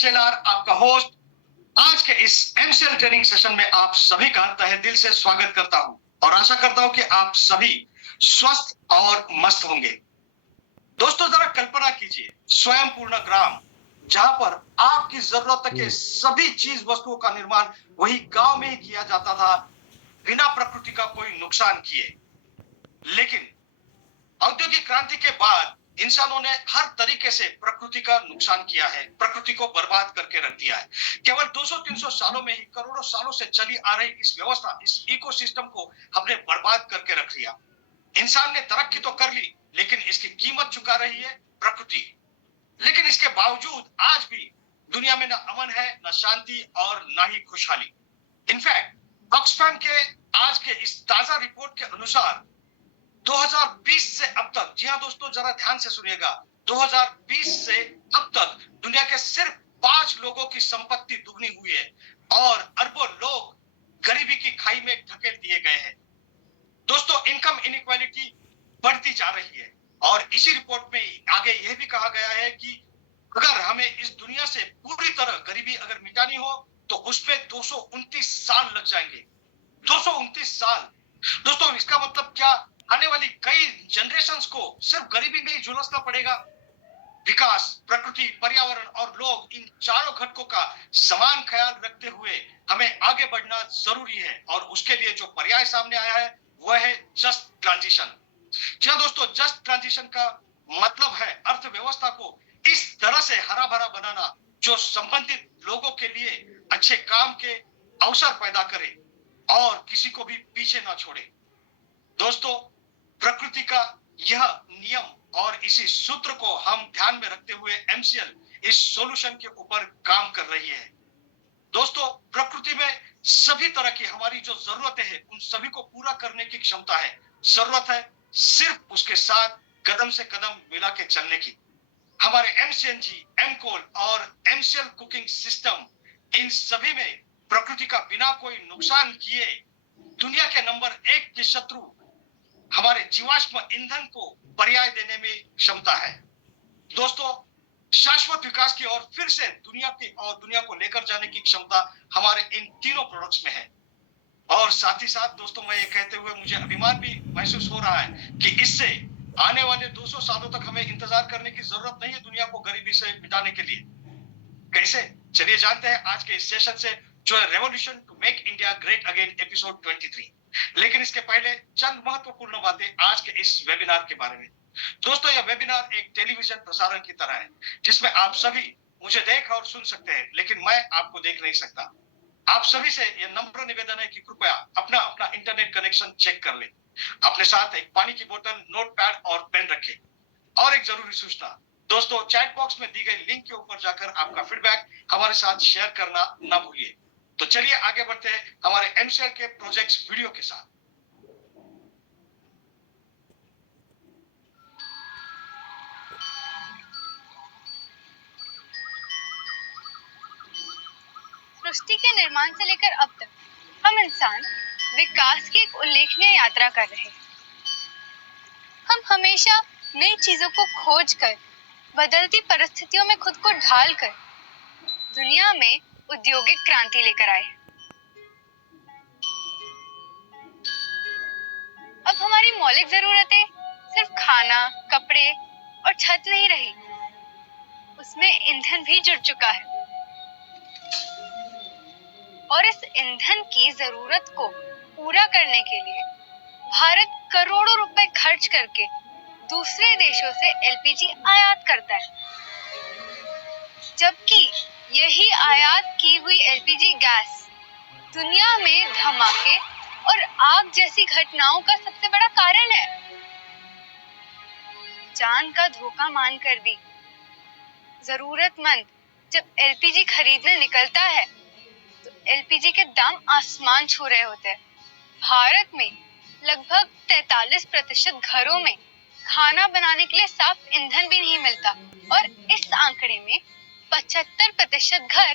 शेलार, आपका होस्ट। आज के इस एमसीएल ट्रेनिंग सेशन में आप सभी का तहे दिल से स्वागत करता हूं और आशा करता हूं कि आप सभी स्वस्थ और मस्त होंगे। दोस्तों, जरा कल्पना कीजिए स्वयं पूर्ण ग्राम, जहां पर आपकी जरूरत के सभी चीज वस्तुओं का निर्माण वही गांव में ही किया जाता था, बिना प्रकृति का कोई नुकसान किए। लेकिन औद्योगिक क्रांति के बाद इंसानों ने हर तरीके से प्रकृति का नुकसान किया है, प्रकृति को बर्बाद करके रख दिया है। केवल 200-300 सालों में ही करोड़ों सालों से चली आ रही इस व्यवस्था, इस इकोसिस्टम को हमने बर्बाद करके रख दिया। इंसान ने तरक्की तो कर ली, लेकिन इसकी कीमत चुका रही है प्रकृति। लेकिन इसके बावजूद आज भी दुनिया में न अमन है, न शांति और न ही खुशहाली। इनफैक्ट ऑक्सफैम के आज के इस ताजा रिपोर्ट के अनुसार 2020 से अब तक, जी हाँ दोस्तों, जरा ध्यान से सुनिएगा, 2020 से अब तक दुनिया के सिर्फ 5 लोगों की संपत्ति दुगनी हुई है और अरबों लोग गरीबी की खाई में ढकेल दिए गए हैं। दोस्तों, इनकम इनइक्वालिटी बढ़ती जा रही है और इसी रिपोर्ट में आगे यह भी कहा गया है कि अगर हमें इस दुनिया से पूरी तरह गरीबी अगर मिटानी हो तो उसमें 229 साल लग जाएंगे। 229 साल। दोस्तों, इसका मतलब क्या? आने वाली कई जनरेशंस को सिर्फ गरीबी में ही झुलसना पड़ेगा। विकास, प्रकृति, पर्यावरण और लोग, इन चारों घटकों का समान ख्याल रखते हुए हमें आगे बढ़ना जरूरी है और उसके लिए जो पर्याय सामने आया है वह है जस्ट ट्रांजिशन। जी दोस्तों, जस्ट ट्रांजिशन का मतलब है अर्थव्यवस्था को इस तरह से हरा भरा बनाना जो संबंधित लोगों के लिए अच्छे काम के अवसर पैदा करे और किसी को भी पीछे ना छोड़े। दोस्तों, प्रकृति का यह नियम और इसी सूत्र को हम ध्यान में रखते हुए एमसीएल इस सॉल्यूशन के ऊपर काम कर रही है। दोस्तों, प्रकृति में सभी तरह की हमारी जो जरूरतें हैं उन सभी को पूरा करने की क्षमता है। जरूरत है सिर्फ उसके साथ कदम से कदम मिला के चलने की। हमारे एमसीएनजी, एमकोल और एमसीएल कुकिंग सिस्टम, इन सभी में प्रकृति का बिना कोई नुकसान किए दुनिया के नंबर 1 के शत्रु हमारे जीवाश्म ईंधन को पर्याय देने में क्षमता है। दोस्तों, शाश्वत विकास की ओर फिर से दुनिया को लेकर जाने की क्षमता हमारे इन तीनों प्रोडक्ट्स में है। और साथ ही साथ दोस्तों, मैं ये कहते हुए मुझे अभिमान भी महसूस हो रहा है कि इससे आने वाले 200 सालों तक हमें इंतजार करने की जरूरत नहीं है दुनिया को गरीबी से मिटाने के लिए। कैसे? चलिए जानते हैं आज के इस सेशन से, जो है revolution to make India great again episode 23। लेकिन इसके पहले चंद महत्वपूर्ण बातें आज के इस वेबिनार के बारे में। दोस्तों, यह वेबिनार एक टेलीविजन प्रसारण की तरह है जिसमें आप सभी मुझे देख और सुन सकते हैं, लेकिन मैं आपको देख नहीं सकता। आप सभी से यह नम्र निवेदन है कि कृपया अपना अपना इंटरनेट कनेक्शन चेक कर लें। अपने साथ एक पानी की बोतल, नोटपैड और पेन रखें। और एक जरूरी सूचना, दोस्तों, चैट बॉक्स में दी गई लिंक के ऊपर जाकर आपका फीडबैक हमारे साथ शेयर करना ना भूलिए। तो चलिए आगे बढ़ते हैं हमारे एमसीएल के प्रोजेक्ट्स वीडियो के साथ। सृष्टि के निर्माण से लेकर अब तक हम इंसान विकास की एक उल्लेखनीय यात्रा कर रहे हैं। हम हमेशा नई चीजों को खोज कर, बदलती परिस्थितियों में खुद को ढाल कर दुनिया में औद्योगिक क्रांति लेकर आए। अब हमारी मौलिक जरूरतें सिर्फ खाना, कपड़े और छत नहीं रही, उसमें ईंधन भी जुड़ चुका है। और इस ईंधन की जरूरत को पूरा करने के लिए भारत करोड़ों रुपए खर्च करके दूसरे देशों से एलपीजी आयात करता है, जबकि यही आयात की हुई एलपीजी गैस दुनिया में धमाके और आग जैसी घटनाओं का सबसे बड़ा कारण है। जान का धोखा मानकर भी जरूरतमंद जब एलपीजी खरीदने निकलता है तो एलपीजी के दाम आसमान छू रहे होते हैं। भारत में लगभग 43% घरों में खाना बनाने के लिए साफ ईंधन भी नहीं मिलता और इस आंकड़े में 75% घर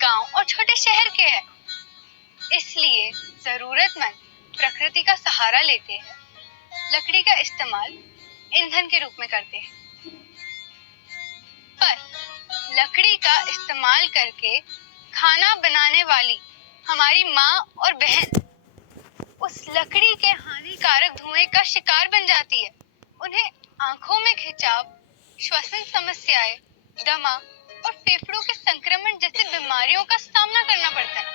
गांव और छोटे शहर के हैं। इसलिए जरूरतमंद प्रकृति का सहारा लेते हैं, लकड़ी का इस्तेमाल ईंधन के रूप में करते हैं। पर लकड़ी का इस्तेमाल करके खाना बनाने वाली हमारी माँ और बहन उस लकड़ी के हानिकारक धुएं का शिकार बन जाती है। उन्हें आंखों में खिंचाव, श्वसन समस्याएं, दमा और फेफड़ों के संक्रमण जैसी बीमारियों का सामना करना पड़ता है।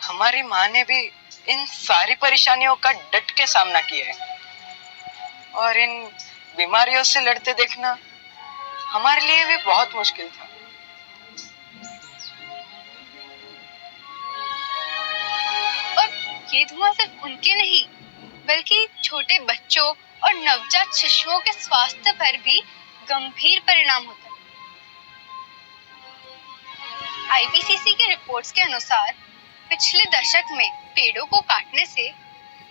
हमारी माँ ने भी इन सारी परेशानियों का डट के सामना किया है और इन बीमारियों से लड़ते देखना हमारे लिए भी बहुत मुश्किल था। और ये धुआं सिर्फ उनके नहीं बल्कि छोटे बच्चों और नवजात शिशुओं के स्वास्थ्य पर भी गंभीर परिणाम होते हैं। आईपीसीसी के रिपोर्ट्स के अनुसार पिछले दशक में पेड़ों को काटने से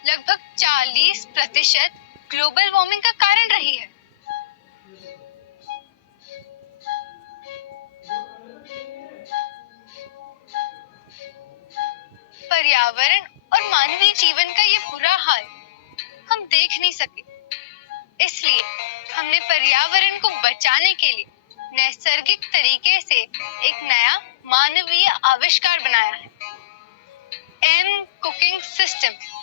लगभग 40% ग्लोबल वार्मिंग का कारण रही है। पर्यावरण और मानवीय जीवन का ये बुरा हाल हम देख नहीं सके, इसलिए हमने पर्यावरण को बचाने के लिए नैसर्गिक तरीके से एक नया मानवीय आविष्कार बनाया है, एम कुकिंग सिस्टम।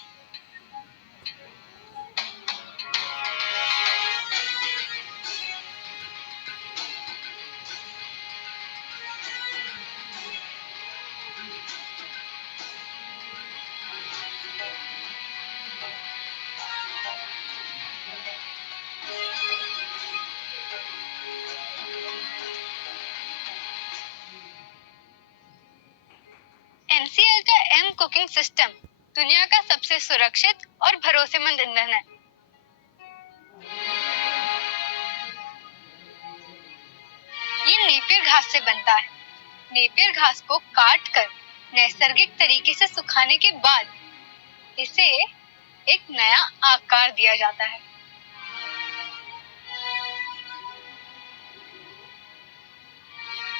एमसीएल का एम कुकिंग सिस्टम दुनिया का सबसे सुरक्षित और भरोसेमंद ईंधन है। ये नेपियर घास से बनता है। नेपियर घास को काट कर नैसर्गिक तरीके से सुखाने के बाद इसे एक नया आकार दिया जाता है।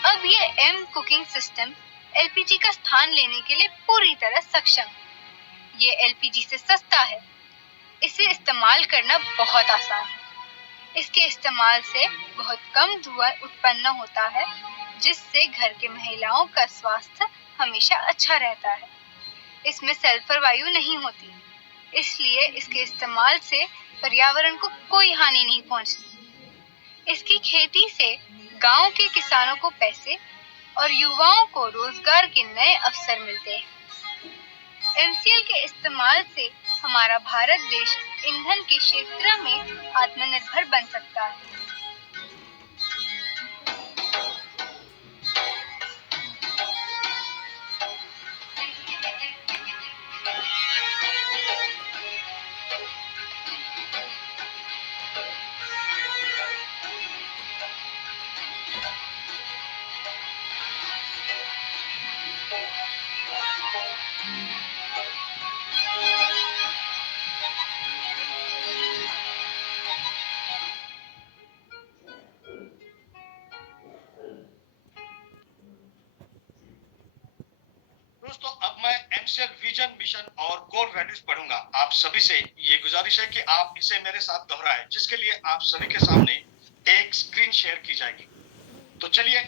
अब ये एम कुकिंग सिस्टम एलपीजी का स्थान लेने के लिए पूरी तरह सक्षम है। ये एलपीजी से सस्ता है। इसे इस्तेमाल करना बहुत आसान है। इसके इस्तेमाल से बहुत कम धुआं उत्पन्न होता है, जिससे घर के महिलाओं का स्वास्थ्य हमेशा अच्छा रहता है। इसमें सल्फर वायु नहीं होती, इसलिए इसके इस्तेमाल से पर्यावरण को कोई हानि नहीं पहुंचती। इसकी खेती से गांव के किसानों को पैसे और युवाओं को रोजगार के नए अवसर मिलते हैं। एमसीएल के इस्तेमाल से हमारा भारत देश ईंधन के क्षेत्र में आत्मनिर्भर बन सकता है। दोस्तों, अब मैं एमसीएल विजन, मिशन और कोर वैल्यूज पढ़ूंगा। आप सभी से ये गुजारिश है कि आप इसे मेरे साथ दोहराएं, जिसके लिए आप सभी के सामने एक स्क्रीन शेयर की जाएगी। तो चलिए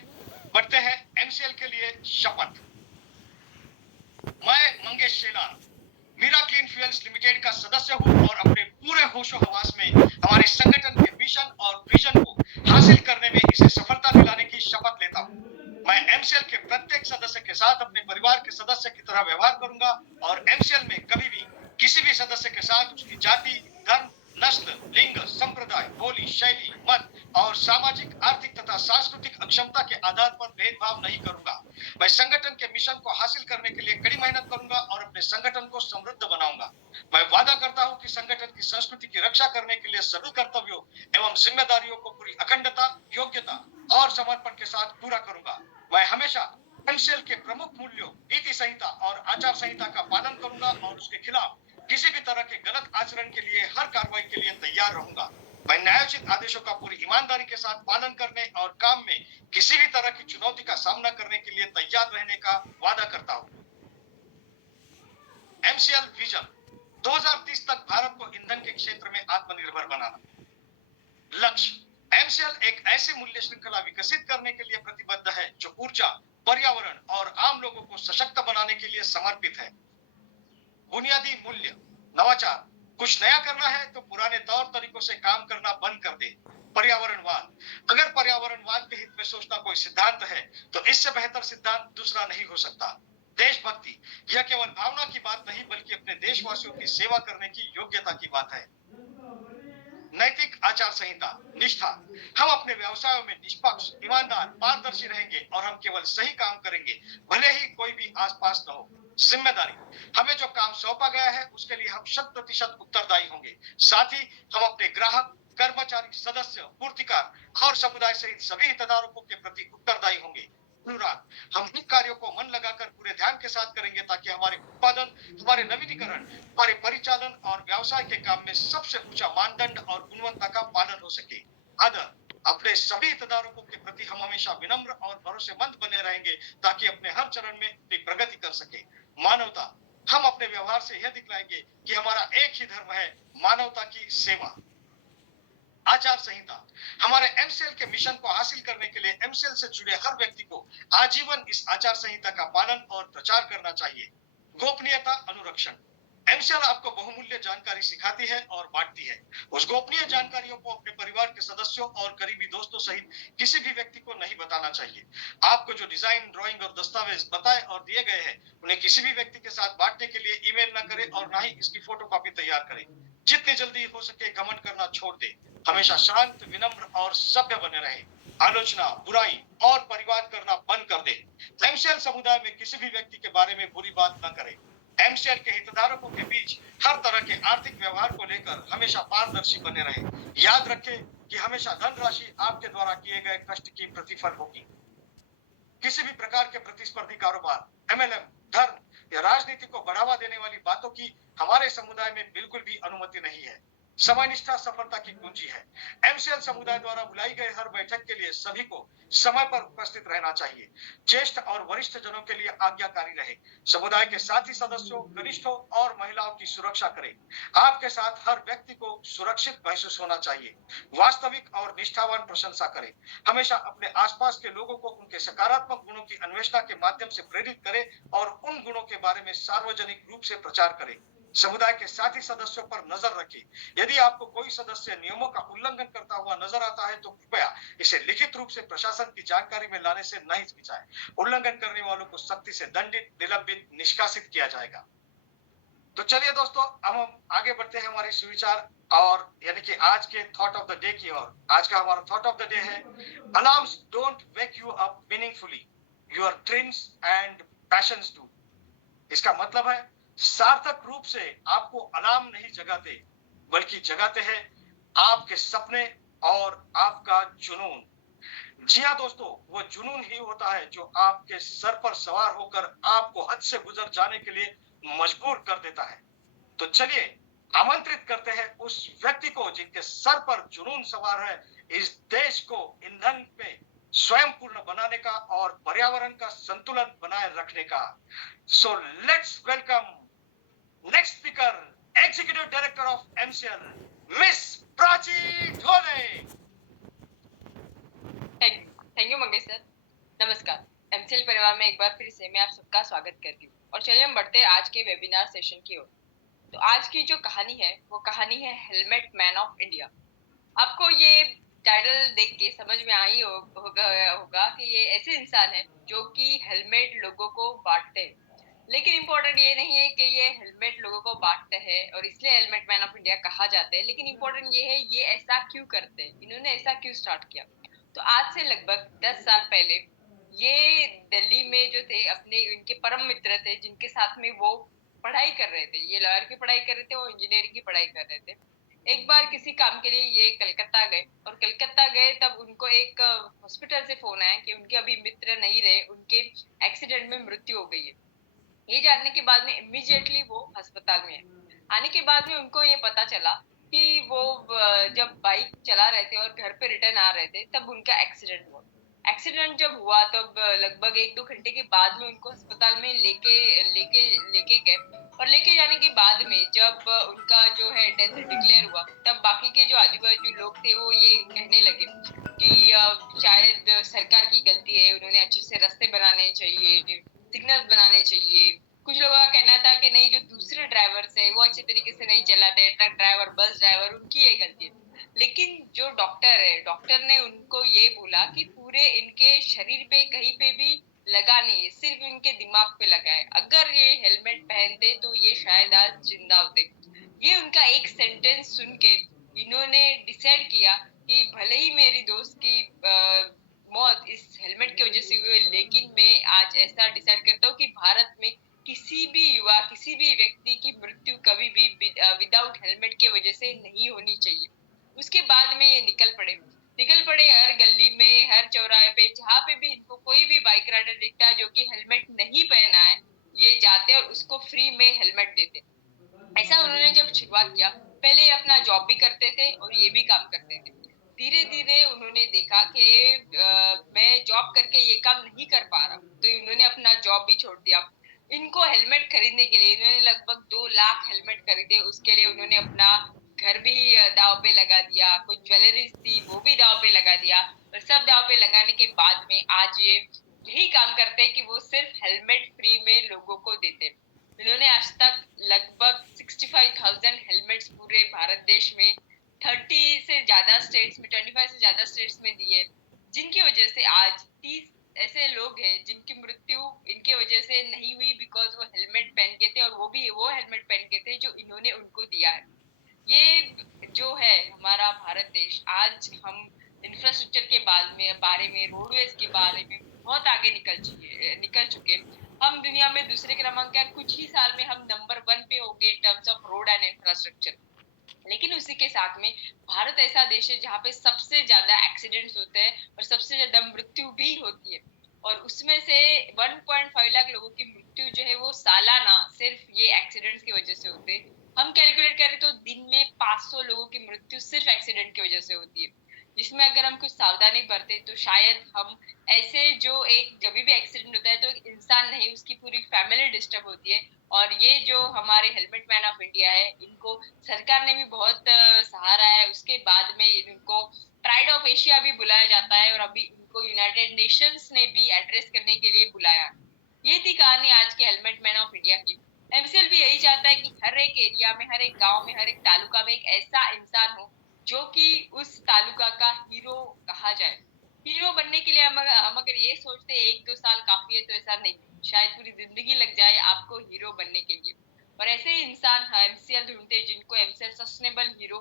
बढ़ते हैं एमसीएल के लिए शपथ। मैं Mangesh Shelar Meera clean fuels limited का सदस्य हूं और अपने पूरे होशो हवास में हमारे संगठन के मिशन और विजन को हासिल करने में इसे सफलता दिलाने की शपथ लेता हूं। मैं एमसीएल के प्रत्येक सदस्य के साथ अपने परिवार के सदस्य की तरह व्यवहार करूंगा और एमसीएल में कभी भी किसी भी सदस्य के साथ उसकी जाति, धर्म, नस्ल, लिंग, संप्रदाय, बोली, शैली, मत और सामाजिक, आर्थिक तथा सांस्कृतिक अक्षमता के आधार पर भेदभाव नहीं करूंगा। मैं संगठन के मिशन को हासिल करने के लिए कड़ी मेहनत करूंगा और अपने संगठन को समृद्ध बनाऊंगा। मैं वादा करता हूं कि संगठन की संस्कृति की रक्षा करने के लिए सभी कर्तव्यों एवं जिम्मेदारियों को पूरी अखंडता, योग्यता और समर्पण के साथ पूरा करूंगा। मैं हमेशा एमसीएल के प्रमुख मूल्यों, नीति संहिता और आचार संहिता का पालन करूंगा और उसके खिलाफ किसी भी तरह के गलत आचरण के लिए हर कार्रवाई के लिए तैयार रहूंगा। मैं न्यायोचित आदेशों का पूरी ईमानदारी के साथ पालन करने और काम में किसी भी तरह की चुनौती का सामना करने के लिए तैयार रहने का वादा करता हूं। एमसीएल विजन 2030 तक भारत को ईंधन के क्षेत्र में आत्मनिर्भर बनाना। लक्ष्य एमसीएल एक ऐसी मूल्य श्रृंखला विकसित करने के लिए प्रतिबद्ध है जो ऊर्जा, पर्यावरण और आम लोगों को सशक्त बनाने के लिए समर्पित है। बुनियादी मूल्य नवाचार, कुछ नया करना है तो पुराने तौर तरीकों से काम करना बंद कर दे। पर्यावरणवाद, अगर पर्यावरणवाद के हित में सोचना कोई सिद्धांत है तो इससे बेहतर सिद्धांत दूसरा नहीं हो सकता। देशभक्ति, यह केवल भावना की बात नहीं बल्कि अपने देशवासियों की सेवा करने की योग्यता की बात है। नैतिक आचार संहिता, निष्ठा, हम अपने व्यवसायों में निष्पक्ष, ईमानदार, पारदर्शी रहेंगे और हम केवल सही काम करेंगे भले ही कोई भी आसपास न हो। जिम्मेदारी, हमें जो काम सौंपा गया है उसके लिए हम 100% उत्तरदायी होंगे। साथ ही हम अपने ग्राहक, कर्मचारी, सदस्य, पूर्तिकार और समुदाय सहित सभी हितधारकों के प्रति उत्तरदायी होंगे। अनुराग, हम इन कार्यों को मन लगाकर पूरे ध्यान के साथ करेंगे ताकि हमारे उत्पादन, हमारे नवीनीकरण, हमारे परिचालन और व्यवसाय के काम में सबसे ऊंचा मानदंड और गुणवत्ता का पालन हो सके। आदर, अपने सभी हितधारकों के प्रति हम हमेशा विनम्र और भरोसेमंद बने रहेंगे ताकि अपने हर चरण में अपनी प्रगति कर सके। मानवता, हम अपने व्यवहार से यह दिखलाएंगे कि हमारा एक ही धर्म है, मानवता की सेवा। आचार संहिता, हमारे एमसीएल के मिशन को हासिल करने के लिए एमसीएल से जुड़े हर व्यक्ति को आजीवन इस आचार संहिता का पालन और प्रचार करना चाहिए। गोपनीयता अनुरक्षण, एमसीएल आपको बहुमूल्य जानकारी सिखाती है और बांटती है। उस गोपनीय जानकारियों को अपने परिवार के सदस्यों और करीबी दोस्तों सहित किसी भी व्यक्ति को नहीं बताना चाहिए। आपको जो डिजाइन, ड्राइंग और दस्तावेज बताए और दिए गए हैं उन्हें किसी भी व्यक्ति के साथ बांटने के लिए ईमेल न करें और ना ही इसकी फोटोकॉपी तैयार करें। जितनी जल्दी हो सके घमंड करना छोड़ दे। हमेशा शांत, विनम्र और सभ्य बने रहे। आलोचना, बुराई और परिवाद करना बंद कर दे। एमसीएल समुदाय में किसी भी व्यक्ति के बारे में बुरी बात न करे। एमसीएल के हितधारकों के बीच हर तरह के आर्थिक व्यवहार को लेकर हमेशा पारदर्शी बने रहे। याद रखें कि हमेशा धनराशि आपके द्वारा किए गए कष्ट की प्रतिफल होगी। किसी भी प्रकार के प्रतिस्पर्धी कारोबार, एमएलएम, धर्म या राजनीति को बढ़ावा देने वाली बातों की हमारे समुदाय में बिल्कुल भी अनुमति नहीं है। समय निष्ठा सफलता की कुंजी है। एमसीएल समुदाय द्वारा बुलाई गई हर बैठक के लिए सभी को समय पर उपस्थित रहना चाहिए। ज्येष्ठ और वरिष्ठ जनों के लिए आज्ञाकारी रहे। समुदाय के साथी सदस्यों, कनिष्ठों और महिलाओं की सुरक्षा करें। आपके साथ हर व्यक्ति को सुरक्षित महसूस होना चाहिए। वास्तविक और निष्ठावान प्रशंसा करें। हमेशा अपने आसपास के लोगों को उनके सकारात्मक गुणों की अन्वेषणा के माध्यम से प्रेरित करें और उन गुणों के बारे में सार्वजनिक रूप से प्रचार करें। समुदाय के साथी सदस्यों पर नजर रखें। यदि आपको कोई सदस्य नियमों का उल्लंघन करता हुआ नजर आता है तो कृपया इसे लिखित रूप से प्रशासन की जानकारी में लाने से न हिचकिचाएं। उल्लंघन करने वालों को सख्ती से दंडित, निलंबित, निष्कासित किया जाएगा। तो चलिए दोस्तों, अब हम आगे बढ़ते हैं हमारे सुविचार और यानी कि आज के थॉट ऑफ द डे की ओर। आज का हमारा थॉट ऑफ द डे है, alarms don't wake you up meaningfully, your dreams and patience do. इसका मतलब है, सार्थक रूप से आपको अलार्म नहीं जगाते बल्कि जगाते हैं आपके सपने और आपका जुनून। जी हाँ दोस्तों, वो जुनून ही होता है जो आपके सर पर सवार होकर आपको हद से गुजर जाने के लिए मजबूर कर देता है। तो चलिए आमंत्रित करते हैं उस व्यक्ति को जिनके सर पर जुनून सवार है, इस देश को ईंधन में स्वयं पूर्ण बनाने का और पर्यावरण का संतुलन बनाए रखने का। So let's welcome next speaker, executive director of MCL, miss Prachi Dhole. Thank you Mangesh sir. नमस्कार, एमसीएल परिवार में एक बार फिर से मैं आप सबका स्वागत करती हूँ। और चलिए हम बढ़ते हैं आज के वेबिनार सेशन की ओर। तो आज की जो कहानी है वो कहानी है हेलमेट मैन ऑफ इंडिया। आपको ये टाइटल देख के समझ में आई होगा कि ये ऐसे इंसान है जो कि हेलमेट लोगों को बांटते हैं। लेकिन इम्पोर्टेंट ये नहीं है कि ये हेलमेट लोगों को बांटते हैं और इसलिए हेलमेट मैन ऑफ इंडिया कहा जाता है, लेकिन इम्पोर्टेंट ये है ये ऐसा क्यों करते हैं, इन्होंने ऐसा क्यों स्टार्ट किया। तो आज से लगभग 10 साल पहले ये दिल्ली में जो थे अपने इनके परम मित्र थे जिनके साथ में वो पढ़ाई कर रहे थे। ये लॉयर की पढ़ाई कर रहे थे, वो इंजीनियरिंग की पढ़ाई कर रहे थे। एक बार किसी काम के लिए ये कलकत्ता गए और कलकत्ता गए तब उनको एक हॉस्पिटल से फोन आया कि उनके अभी मित्र नहीं रहे, उनके एक्सीडेंट में मृत्यु हो गई है। ये जानने के बाद में इमीडिएटली वो अस्पताल में है। आने के बाद में उनको ये पता चला कि वो जब बाइक चला रहे थे और घर पे रिटर्न आ रहे थे तब उनका एक्सीडेंट हुआ। एक्सीडेंट जब हुआ तब लगभग 1-2 घंटे के बाद में उनको अस्पताल में लेके लेके लेके गए, और लेके जाने के बाद में जब उनका जो है डेथ डिक्लेयर हुआ, तब बाकी के जो आजू-बाजू लोग थे वो ये कहने लगे कि शायद सरकार की गलती है, उन्होंने अच्छे से रास्ते बनाने चाहिए, सिग्नल्स बनाने चाहिए। कुछ लोगों का कहना था कि नहीं, जो दूसरे ड्राइवर्स है वो अच्छे तरीके से नहीं चलाते, ट्रक ड्राइवर, बस ड्राइवर, उनकी ये गलती है। लेकिन जो डॉक्टर है, डॉक्टर ने उनको ये बोला कि पूरे इनके शरीर पे कहीं पे भी लगा नहीं है, सिर्फ इनके दिमाग पे लगा है। अगर ये हेलमेट पहनते तो ये शायद आज जिंदा होते। ये उनका एक सेंटेंस सुन के इन्होंने डिसाइड किया कि भले ही मेरी दोस्त की मौत इस हेलमेट की वजह से हुई, लेकिन मैं आज ऐसा डिसाइड करता हूँ कि भारत में किसी भी युवा, किसी भी व्यक्ति की मृत्यु कभी भी विदाउट हेलमेट की वजह से नहीं होनी चाहिए। उसके बाद में ये निकल पड़े हर गली में, हर चौराहे पे, जहाँ पे भी इनको कोई भी बाइक राइडर दिखता है जो कि हेलमेट नहीं पहना है, ये जाते और उसको फ्री में हेलमेट देते। ऐसा उन्होंने जब शुरुआत किया, पहले अपना जॉब भी करते थे और ये भी काम करते थे। धीरे धीरे उन्होंने देखा कि मैं जॉब करके ये काम नहीं कर पा रहा, तो इन्होंने अपना जॉब भी छोड़ दिया। इनको हेलमेट खरीदने के लिए इन्होंने लगभग 2 लाख हेलमेट खरीदे। उसके लिए उन्होंने अपना घर भी दाव पे लगा दिया, कुछ ज्वेलरीज थी वो भी दाव पे लगा दिया, और सब दाव पे लगाने के बाद में आज ये यही काम करते हैं कि वो सिर्फ हेलमेट फ्री में लोगों को देते। इन्होंने आज तक लगभग 65,000 हेलमेट्स पूरे भारत देश में 30 से ज्यादा स्टेट्स में, 25 से ज्यादा स्टेट्स में दिए, जिनकी वजह से आज 30 ऐसे लोग हैं जिनकी मृत्यु इनके वजह से नहीं हुई, बिकॉज वो हेलमेट पहन के थे, और वो भी वो हेलमेट पहन के थे जो इन्होंने उनको दिया है। ये जो है हमारा भारत देश, आज हम इंफ्रास्ट्रक्चर के बारे में, रोडवेज के बारे में बहुत आगे निकल चुके। हम दुनिया में दूसरे क्रमांक के, कुछ ही साल में हम नंबर 1 पे होंगे in terms of road and infrastructure. लेकिन उसी के साथ में भारत ऐसा देश है जहाँ पे सबसे ज्यादा एक्सीडेंट्स होते हैं और सबसे ज्यादा मृत्यु भी होती है, और उसमें से 1.5 लाख लोगों की मृत्यु जो है वो सालाना सिर्फ ये एक्सीडेंट्स की वजह से होते हैं। हम कैलकुलेट करें तो दिन में 500 लोगों की मृत्यु सिर्फ एक्सीडेंट की वजह से होती है, जिसमें अगर हम कुछ सावधानी बरते तो शायद हम ऐसे, जो एक जब भी एक्सीडेंट होता है तो एक इंसान नहीं, उसकी पूरी फैमिली डिस्टर्ब होती है। और ये जो हमारे हेलमेट मैन ऑफ इंडिया है, इनको सरकार ने भी बहुत सहारा है। उसके बाद में इनको प्राइड ऑफ एशिया भी बुलाया जाता है, और अभी इनको यूनाइटेड नेशंस ने भी एड्रेस करने के लिए बुलाया। ये थी कहानी आज के हेलमेट मैन ऑफ इंडिया की। एमसीएल भी यही चाहता है कि हर एक एरिया में, हर एक गांव में, हर एक तालुका में एक ऐसा इंसान हो जो कि उस तालुका का हीरो कहा जाए। हीरो बनने के लिए हम अगर ये सोचते हैं 1-2 साल काफी है, तो ऐसा नहीं, शायद पूरी जिंदगी लग जाए आपको हीरो बनने के लिए। और ऐसे ही इंसान एमसीएल ढूंढते हैं जिनको एमसीएल सस्टेनेबल हीरो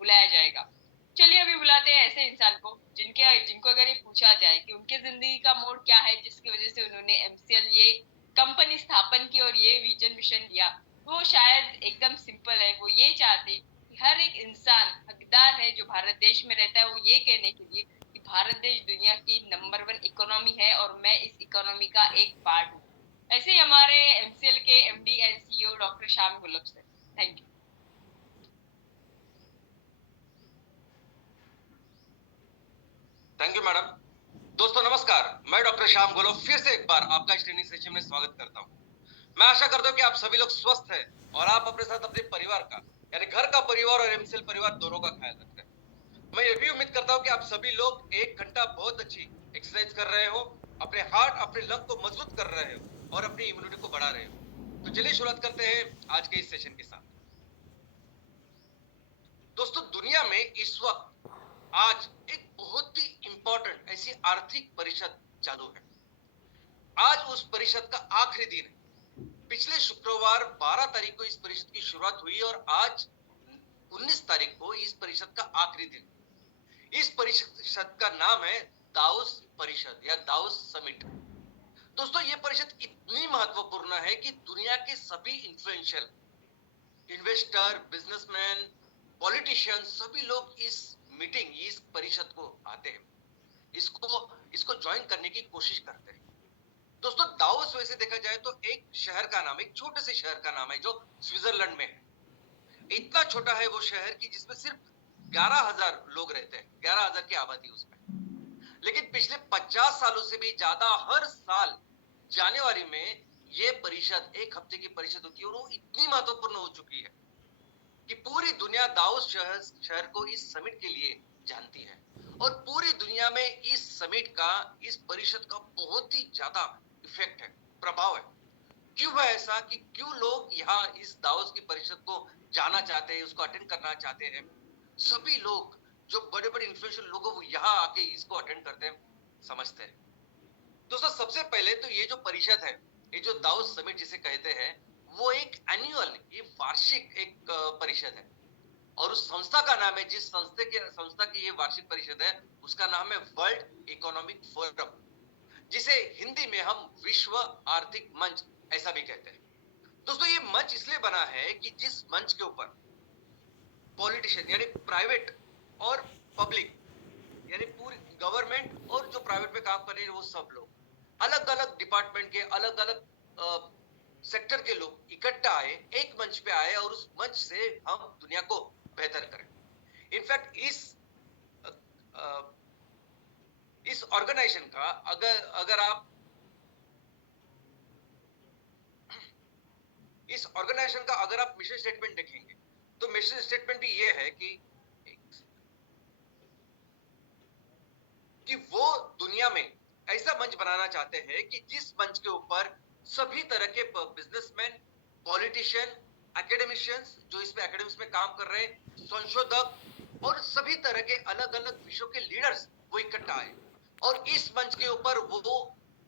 बुलाया जाएगा। चलिए अभी बुलाते हैं ऐसे इंसान को जिनको अगर ये पूछा जाए कि उनके जिंदगी का मोड़ क्या है जिसकी वजह से उन्होंने एमसीएल ये कंपनी स्थापन की और ये विजन मिशन लिया। वो शायद एकदम सिंपल है, वो ये चाहते कि हर एक इंसान हकदार है जो भारत देश में रहता है, वो ये कहने के लिए कि भारत देश दुनिया की नंबर 1 इकोनॉमी है और मैं इस इकोनॉमी का एक पार्ट हूँ। ऐसे ही हमारे एमसीएल के MD and CEO doctor Shyam gulab sir. Thank you. Thank you madam. दोस्तों नमस्कार, मैं डॉक्टर श्याम गोलो फिर से एक बार आपका इस ट्रेनिंग सेशन में स्वागत करता हूं। मैं आशा करता हूं कि आप सभी लोग स्वस्थ हैं और आप अपने साथ अपने परिवार का, यानी घर का परिवार और एमसीएल परिवार दोनों का ख्याल रख रहे हैं। मैं ये भी उम्मीद करता हूं कि आप सभी लोग 1 घंटा बहुत अच्छी एक्सरसाइज कर रहे हो, अपने हार्ट, अपने लंग को मजबूत कर रहे हो और अपनी इम्यूनिटी को बढ़ा रहे हो। तो चलिए शुरुआत करते हैं आज के इस सेशन के साथ। दोस्तों दुनिया में इस वक्त आज एक बहुत ही इंपॉर्टेंट ऐसी आर्थिक परिषद चालू है। आज उस परिषद का आखिरी दिन है। पिछले शुक्रवार 12 तारीख को इस परिषद की शुरुआत हुई और आज 19 तारीख को इस परिषद का आखिरी दिन। इस परिषद का नाम है दावोस परिषद या दावोस समिट। दोस्तों ये परिषद इतनी महत्वपूर्ण है कि दुनिया के सभी इन्फ्लुएंशियल इन्वेस्टर, बिजनेसमैन, पॉलिटिशियन सभी लोग इस मीटिंग, इस परिषद को आते हैं, इसको ज्वाइन करने की कोशिश करते हैं। दोस्तों दावोस वैसे देखा जाए तो एक शहर का नाम, एक छोटे से शहर का नाम है जो स्विट्जरलैंड में है। इतना छोटा है वो शहर कि जिसमें सिर्फ 11,000 लोग रहते हैं, 11,000 की आबादी उसमें। लेकिन पिछले 50 सालों से भी ज्यादा हर साल जनवरी में ये परिषद, एक हफ्ते की परिषद होती है और वो इतनी महत्वपूर्ण हो चुकी है कि पूरी दुनिया दावोस शहर को इस समिट के लिए जानती है और पूरी दुनिया में इस समिट का, इस परिषद का बहुत ही ज्यादा इफेक्ट है, प्रभाव है। क्यों है ऐसा कि क्यों लोग यहाँ इस दावोस की परिषद को जाना चाहते हैं, उसको अटेंड करना चाहते हैं? सभी लोग जो बड़े बड़े इन्फ्लुएंशियल लोग वो यहाँ आके इसको अटेंड करते हैं, समझते हैं। दोस्तों सबसे पहले तो ये जो परिषद है, ये जो दावोस समिट जिसे कहते हैं, वो एक एनुअल, ये वार्षिक एक परिषद है और उस संस्था का नाम है, जिस संस्था की ये वार्षिक परिषद है, उसका नाम है वर्ल्ड इकोनॉमिक फोरम, जिसे हिंदी में हम विश्व आर्थिक मंच ऐसा भी कहते हैं। दोस्तों ये मंच इसलिए बना है कि जिस मंच के ऊपर पॉलिटिशियन यानी प्राइवेट और पब्लिक यानी पूरी गवर्नमेंट और जो प्राइवेट में काम कर रहे हैं वो सब लोग, अलग अलग डिपार्टमेंट के अलग अलग सेक्टर के लोग इकट्ठा आए, एक मंच पे आए और उस मंच से हम दुनिया को बेहतर करें। इनफैक्ट इस ऑर्गेनाइजेशन का अगर आप इस ऑर्गेनाइजेशन का अगर आप मिशन स्टेटमेंट देखेंगे तो मिशन स्टेटमेंट भी ये है कि वो दुनिया में ऐसा मंच बनाना चाहते हैं कि जिस मंच के ऊपर सभी तरह के बिजनेसमैन, पॉलिटिशियन, एकेडमिशियंस, जो इसमें एकेडमिक्स में काम कर रहे हैं, संशोधक और सभी तरह के अलग अलग विषयों के लीडर्स वो इकट्ठा आए और इस मंच के ऊपर वो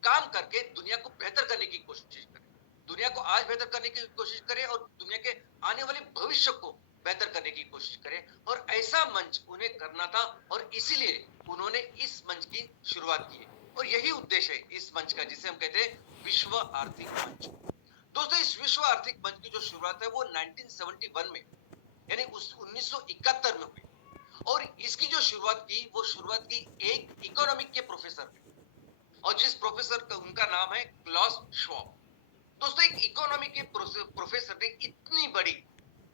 काम करके दुनिया को बेहतर करने की कोशिश करें, दुनिया को आज बेहतर करने की कोशिश करें और दुनिया के आने वाले भविष्य को बेहतर करने की कोशिश करें। और ऐसा मंच उन्हें करना था और इसीलिए उन्होंने इस मंच की शुरुआत की और यही उद्देश्य है इस मंच का, जिसे हम कहते हैं विश्व आर्थिक मंच। दोस्तों इस विश्व आर्थिक मंच की जो शुरुआत है वो 1971 में यानी 1971 में हुई और इसकी जो शुरुआत की एक इकोनॉमिक के प्रोफेसर ने और जिस प्रोफेसर का उनका नाम है क्लॉस श्वाब। दोस्तों एक इकोनॉमी के प्रोफेसर ने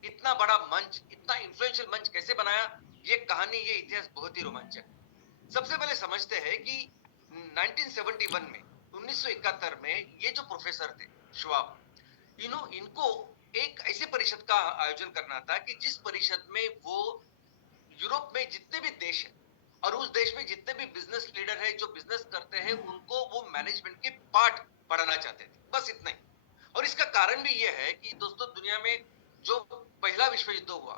इतना बड़ा मंच, इतना इन्फ्लुएंशियल मंच कैसे बनाया, ये कहानी, ये इतिहास बहुत ही रोमांचक है। सबसे पहले समझते हैं कि 1971 में 1971 में ये जो प्रोफेसर थे श्वाब, इनको एक ऐसी परिषद का आयोजन करना था कि जिस परिषद में वो यूरोप में जितने भी देश हैं और उस देश में जितने भी बिजनेस लीडर हैं जो बिजनेस करते हैं उनको वो मैनेजमेंट के पार्ट पढ़ाना चाहते थे, बस इतना ही। और इसका कारण भी यह है कि दोस्तों दुनिया में जो पहला विश्व युद्ध हुआ,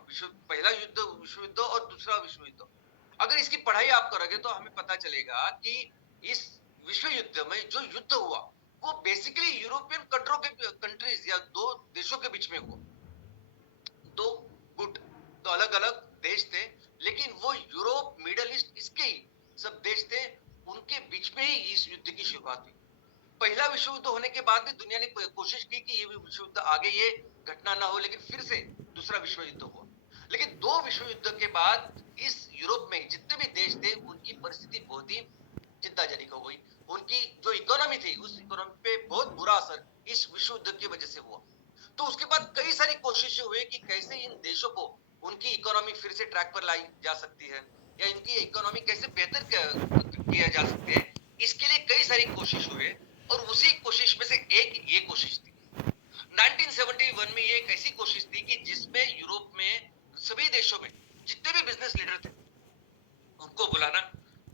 पहला विश्व युद्ध और दूसरा विश्व युद्ध, अगर इसकी पढ़ाई आप करोगे तो हमें पता चलेगा कि इस विश्व युद्ध में जो युद्ध हुआ वो बेसिकली यूरोपियन कंट्रीज या दो देशों के बीच में हुआ। दो गुट, तो अलग अलग देश थे, लेकिन वो यूरोप, मिडल ईस्ट, इसके ही सब देश थे, उनके बीच में ही इस युद्ध की शुरुआत हुई। पहला विश्व युद्ध होने के बाद भी दुनिया ने कोशिश की कि ये विश्व युद्ध आगे ये घटना ना हो, लेकिन फिर से दूसरा विश्व युद्ध हुआ। लेकिन दो विश्व युद्ध के बाद इस यूरोप में जितने भी देश थे उनकी परिस्थिति बहुत ही चिंताजनक हो गई। उनकी जो इकोनॉमी थी उस इकोनॉमी पे बहुत बुरा असर इस विश्व युद्ध की वजह से हुआ। तो उसके बाद कई सारी कोशिशें हुई कि कैसे इन देशों को उनकी इकोनॉमी फिर से ट्रैक पर लाई जा सकती है या इनकी इकोनॉमी कैसे बेहतर किया जा सकती है, इसके लिए कई सारी कोशिश हुई और उसी कोशिश में से एक ये कोशिश थी। 1971 में ये एक ऐसी कोशिश थी कि जिसमें यूरोप में सभी देशों में जितने भी बिजनेस लीडर थे उनको बुलाना,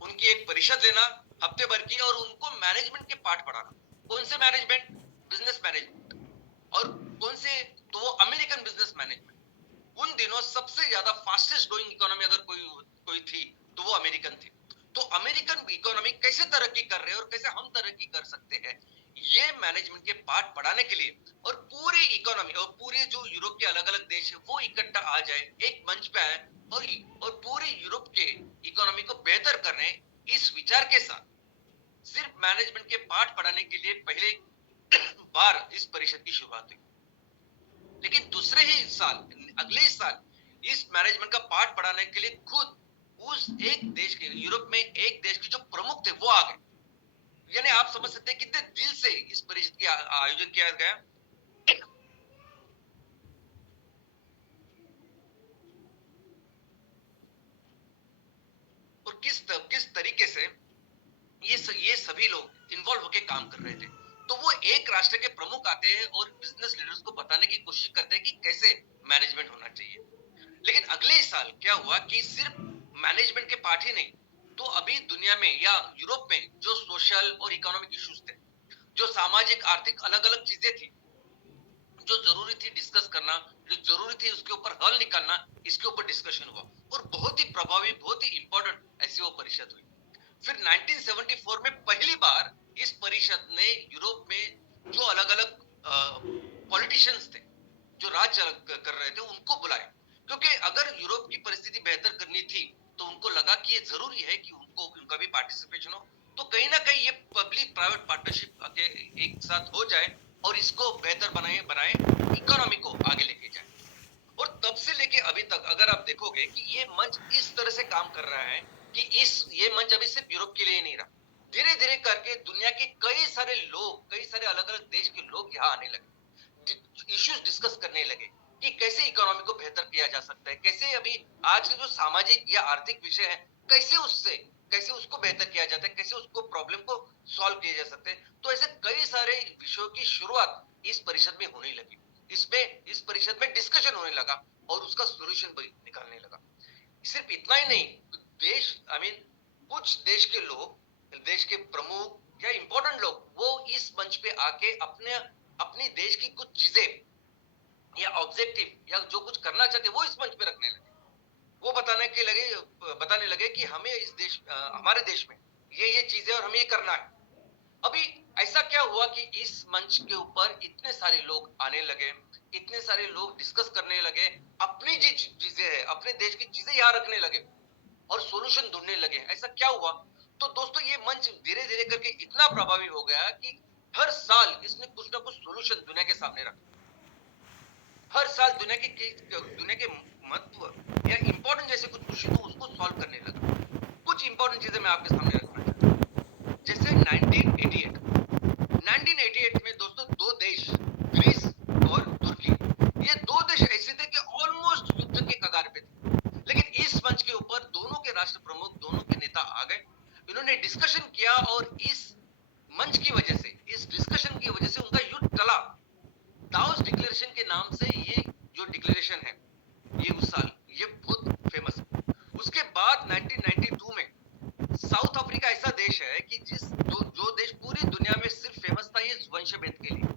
उनकी एक परिषद लेना हफ्ते भर की और उनको मैनेजमेंट के पार्ट पढ़ाना। कौन से मैनेजमेंट? Business management. और कौन से? तो वो अमेरिकन बिजनेस मैनेजमेंट। उन दिनों सबसे ज्यादा फास्टेस्ट ग्रोइंग इकोनॉमी अगर कोई थी तो वो अमेरिकन थी। तो अमेरिकन इकोनॉमी कैसे तरक्की कर रहे हैं और कैसे हम तरक्की कर सकते हैं, ये मैनेजमेंट के पार्ट पढ़ाने के लिए और पूरी इकोनॉमी और पूरे जो यूरोप के अलग अलग देश है वो इकट्ठा आ जाए, एक मंच पे आए और पूरे यूरोप के इकोनॉमी को बेहतर करने, इस विचार के साथ सिर्फ मैनेजमेंट के पार्ट पढ़ाने के लिए पहले बार इस परिषद की शुरुआत हुई। लेकिन दूसरे ही साल, अगले ही साल इस मैनेजमेंट का पार्ट पढ़ाने के लिए खुद उस एक देश के, यूरोप में एक देश के जो प्रमुख थे वो आ गए। यानी आप समझ सकते हैं कितने दिल से इस परिषद की आयोजन किया गया और किस तरीके से ये सभी लोग इन्वॉल्व होकर काम कर रहे थे। तो वो एक राष्ट्र के प्रमुख आते हैं और बिजनेस लीडर्स को बताने की कोशिश करते हैं कि कैसे मैनेजमेंट होना चाहिए। लेकिन अगले ही साल क्या हुआ कि सिर्फ मैनेजमेंट के पार्ट ही नहीं, तो अभी दुनिया में या यूरोप में जो सोशल और इकोनॉमिक इश्यूज थे, जो सामाजिक आर्थिक अलग अलग चीजें थी, जो जरूरी थी डिस्कस करना, जो जरूरी थी उसके ऊपर हल निकालना, इसके ऊपर डिस्कशन हुआ और बहुत ही प्रभावी, बहुत ही इंपॉर्टेंट ऐसी वो परिषद हुई। फिर 1974 में पहली बार इस परिषद ने यूरोप में जो अलग अलग पॉलिटिशियंस थे, जो राज कर रहे थे, उनको बुलाए, क्योंकि अगर यूरोप की परिस्थिति बेहतर करनी थी तो उनको लगा कि ये जरूरी है कि उनका भी पार्टिसिपेशन हो। तो कहीं ना कहीं ये पब्लिक प्राइवेट पार्टनरशिप एक साथ हो जाए और इसको बेहतर बनाए इकोनॉमी को आगे लेके जाए। और तब से लेके अभी तक अगर आप देखोगे कि ये मंच इस तरह से काम कर रहा है कि ये मंच अभी सिर्फ यूरोप के लिए नहीं रहा, धीरे धीरे करके दुनिया के कई सारे लोग, कई सारे अलग अलग देश के लोग यहाँ आने लगे, इश्यूज डिस्कस करने लगे कि कैसे इकोनॉमी को बेहतर किया जा सकता है, कैसे अभी आज के जो सामाजिक या आर्थिक विषय है, कैसे उसको बेहतर किया जाता है, कैसे उसको प्रॉब्लम को सॉल्व किया जा सकते हैं। तो ऐसे कई सारे विषयों की शुरुआत इस परिषद में होने लगी, इस परिषद में डिस्कशन होने लगा और उसका सोल्यूशन निकालने लगा। सिर्फ इतना ही नहीं, कुछ देश के लोग, देश के प्रमुख या इंपॉर्टेंट लोग, वो इस मंच पे आके अपने देश की कुछ चीजें या ऑब्जेक्टिव या जो कुछ करना चाहते वो इस मंच पे रखने लगे। वो बताने लगे कि हमें हमारे देश में ये चीजें और हमें ये करना है। अभी ऐसा क्या हुआ कि इस मंच के ऊपर इतने सारे लोग आने लगे, इतने सारे लोग डिस्कस करने लगे, अपनी जी चीजें है, अपने देश की चीजें यहाँ रखने लगे और सॉल्यूशन ढूंढने लगे। ऐसा क्या हुआ? तो दोस्तों ये मंच धीरे धीरे करके इतना प्रभावी हो गया कि हर साल इसने कुछ ना कुछ सॉल्यूशन दुनिया के सामने रखा। हर साल दुनिया के महत्व या इंपॉर्टेंट जैसे कुछ इश्यू को उसको सॉल्व करने लगा। कुछ इंपॉर्टेंट चीजें मैं आपके सामने रखना चाहता हूँ। जैसे 1988 में दोस्तों दो देश, ग्रीस और तुर्की, ये दो देश ऐसे थे कि ऑलमोस्ट युद्ध के कगार पे थे, लेकिन इस मंच के ऊपर दोनों के राष्ट्र प्रमुख, दोनों के नेता आ गए, इन्होंने डिस्कशन किया और इस मंच की वजह से, इस डिस्कशन की वजह से उनका युद्ध टला। दाओस डिक्लेरेशन के नाम से ये जो डिक्लेरेशन है, ये उस साल ये बहुत फेमस है। उसके बाद 1992 में साउथ अफ्रीका ऐसा देश है कि जो देश पूरी दुनिया में सिर्फ फेमस था ये वंशभेद के लिए,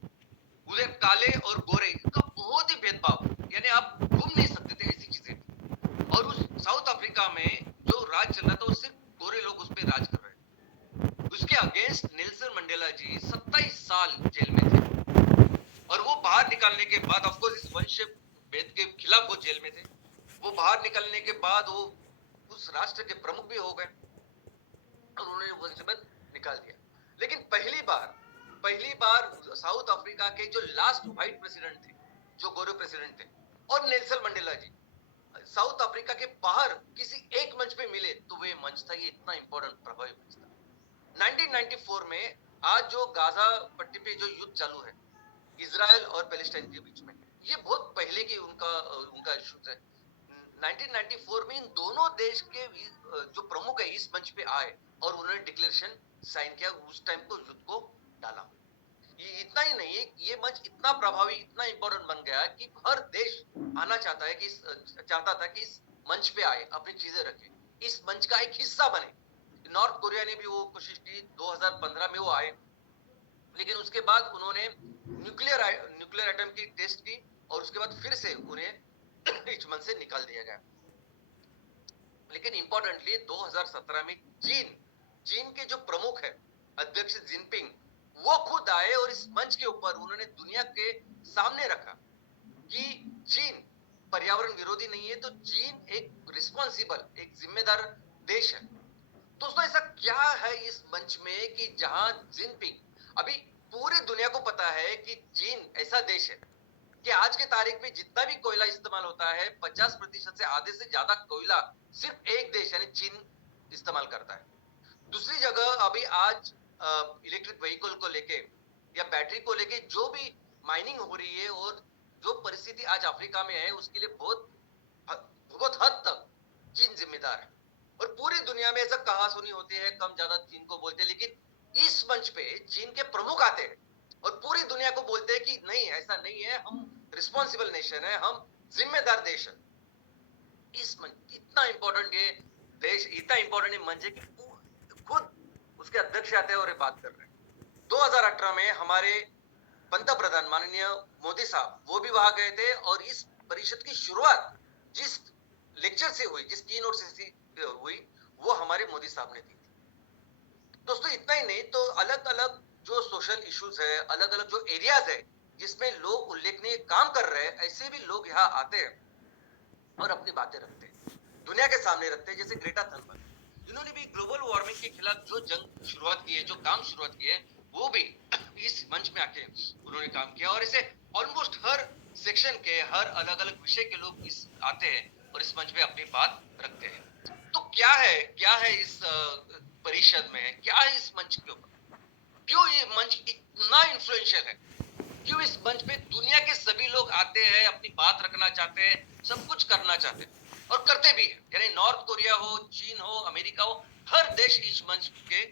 उधर काले और गोरे का बहुत ही भेदभाव, यानी आप घूम नहीं सकते थे, ऐसी चीजें थी। और उस साउथ अफ्रीका में जो राज चल रहा था वो सिर्फ गोरे लोग उस पर राज कर रहे थे। उसके अगेंस्ट नेल्सन मंडेला जी 27 साल जेल में थे और वो बाहर निकालने के बाद, ऑफ कोर्स इस वंश भेद के खिलाफ वो जेल में थे, वो बाहर निकलने के बाद वो उस राष्ट्र के प्रमुख भी हो गए और उन्होंने वंशभेद निकाल दिया। लेकिन पहली बार साउथ अफ्रीका के जो लास्ट व्हाइट प्रेसिडेंट थे, जो गोरे प्रेसिडेंट थे, और नेल्सन मंडेला जी साउथ अफ्रीका के बाहर किसी एक मंच पे मिले तो वो मंच था, ये इतना इंपॉर्टेंट प्रभावी मंच था। 1994 में आज जो गाजा पट्टी पे जो युद्ध चालू है इजराइल और पैलेस्टाइन के बीच में, ये बहुत पहले की उनका इशू है। 1994 में इन दोनों देश के जो प्रमुख है इस मंच पे आए और उन्होंने डिक्लेरेशन साइन किया, उस टाइम को युद्ध को डाला। ये इतना ही नहीं, ये मंच इतना प्रभावी, इतना इंपॉर्टेंट बन गया कि हर देश आना चाहता था कि इस मंच पे आए, अपनी चीजें रखे, इस मंच का एक हिस्सा बने। नॉर्थ कोरिया ने भी वो कोशिश की, 2015 में वो आए, लेकिन उसके बाद उन्होंने न्यूक्लियर एटम की टेस्ट की और उसके बाद फिर से उन्हें इस मंच से निकाल दिया गया। लेकिन इंपॉर्टेंटली 2017 में चीन के जो प्रमुख है अध्यक्ष जिनपिंग, वो खुद आए और इस मंच के ऊपर उन्होंने दुनिया के सामने रखा कि चीन पर्यावरण विरोधी नहीं है, तो चीन एक रिस्पॉन्सिबल, एक जिम्मेदार देश है। दोस्तों ऐसा क्या है इस मंच में कि जहां जिनपिंग, अभी पूरी दुनिया को पता है कि चीन ऐसा देश है कि आज के तारीख में जितना भी कोयला इस्तेमाल होता है 50% से आधे से ज्यादा कोयला सिर्फ एक देश यानी चीन इस्तेमाल करता है। दूसरी जगह अभी आज इलेक्ट्रिक व्हीकल को लेके या बैटरी को लेके जो भी माइनिंग हो रही है और जो परिस्थिति आज अफ्रीका में है, उसके लिए बहुत हद तक चीन जिम्मेदार है। और पूरी दुनिया में ऐसा कहा सुनी होती है, कम ज्यादा चीन को बोलते हैं, लेकिन इस मंच पे चीन के प्रमुख आते हैं और पूरी दुनिया को बोलते हैं कि नहीं, ऐसा नहीं है, हम रिस्पॉन्सिबल नेशन है, हम जिम्मेदार देश है। इस मंच इतना इंपॉर्टेंट ये देश, इतना इंपॉर्टेंट ये मंच है कि खुद उसके अध्यक्ष आते हैं और ये बात कर रहे हैं। 2018 में हमारे पंतप्रधान माननीय मोदी साहब वो भी वहां गए थे और इस परिषद की शुरुआत जिस लेक्चर से हुई, जिस की नोट से हुई, वो हमारे मोदी साहब ने दी थी। दोस्तों इतना ही नहीं तो अलग अलग जो सोशल इश्यूज है, अलग अलग जो एरियाज है जिसमें लोग उल्लेखनीय काम कर रहे हैं, ऐसे भी लोग यहाँ आते हैं और अपनी बातें रखते हैं, दुनिया के सामने रखते हैं। जैसे ग्रेटा थनबर्ग, जिन्होंने भी ग्लोबल वार्मिंग के खिलाफ जो जंग शुरुआत की है, जो काम शुरुआत की है, वो भी इस मंच में आके उन्होंने काम किया। और इसे ऑलमोस्ट हर सेक्शन के, हर अलग अलग विषय के लोग इस आते हैं और इस मंच पे अपनी बात रखते हैं। तो क्या है इस परिषद में, क्या है इस मंच के ऊपर, क्यों ये मंच इतना इन्फ्लुएंशियल है, क्यों इस मंच पे दुनिया के सभी लोग आते हैं, अपनी बात रखना चाहते हैं, सब कुछ करना चाहते हैं और करते भी हैं। यानी नॉर्थ कोरिया हो, चीन हो, अमेरिका हो, हर देश इस मंच के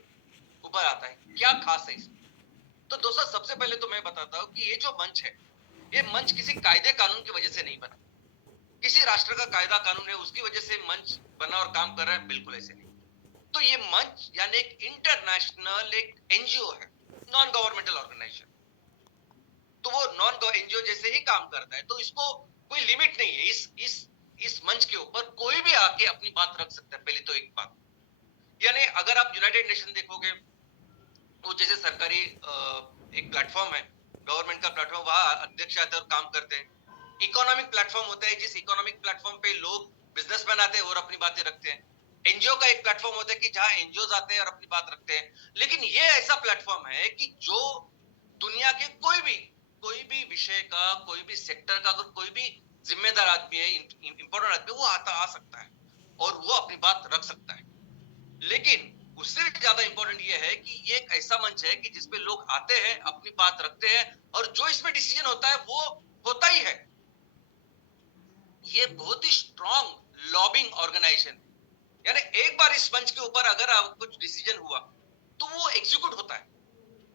ऊपर आता है। क्या खास है इसमें? तो दोस्तों सबसे पहले तो मैं बताता हूँ कि ये जो मंच है, ये मंच किसी कायदे कानून की वजह से नहीं बना, किसी राष्ट्र का कायदा कानून है उसकी वजह से मंच बना और काम कर रहा है, बिल्कुल ऐसे नहीं। तो ये मंच यानी एक इंटरनेशनल एक एनजीओ है, नॉन गवर्नमेंटल ऑर्गेनाइजेशन। तो वो नॉन एनजीओ जैसे ही काम करता है, तो इसको कोई लिमिट नहीं है। इस मंच के ऊपर कोई भी आके अपनी बात रख सकता है। पहले तो एक बात, यानी अगर आप यूनाइटेड नेशन देखोगे, वो जैसे सरकारी एक प्लेटफॉर्म है, गवर्नमेंट का प्लेटफॉर्म, वहां अध्यक्ष आते हैं और काम करते हैं। इकोनॉमिक प्लेटफॉर्म होता है, जिस इकोनॉमिक प्लेटफॉर्म पे लोग बिजनेसमैन आते हैं और अपनी बातें रखते हैं। एनजीओ का एक प्लेटफॉर्म होता है कि जहां एनजीओ आते हैं और अपनी बात रखते हैं। लेकिन ये ऐसा प्लेटफॉर्म है कि जो दुनिया के कोई भी विषय का, कोई भी सेक्टर का, अगर कोई भी जिम्मेदार आदमी है, इंपॉर्टेंट आदमी, वो आ सकता है और वो अपनी बात रख सकता है। लेकिन उससे ज्यादा इंपॉर्टेंट ये है कि ये एक ऐसा मंच है कि जिसपे लोग आते हैं, अपनी बात रखते हैं और जो इसमें डिसीजन होता है वो होता ही है। ये बहुत ही स्ट्रॉन्ग लॉबिंग ऑर्गेनाइजेशन, यानी एक बार इस मंच के ऊपर अगर कुछ डिसीजन हुआ तो वो एग्जीक्यूट होता है।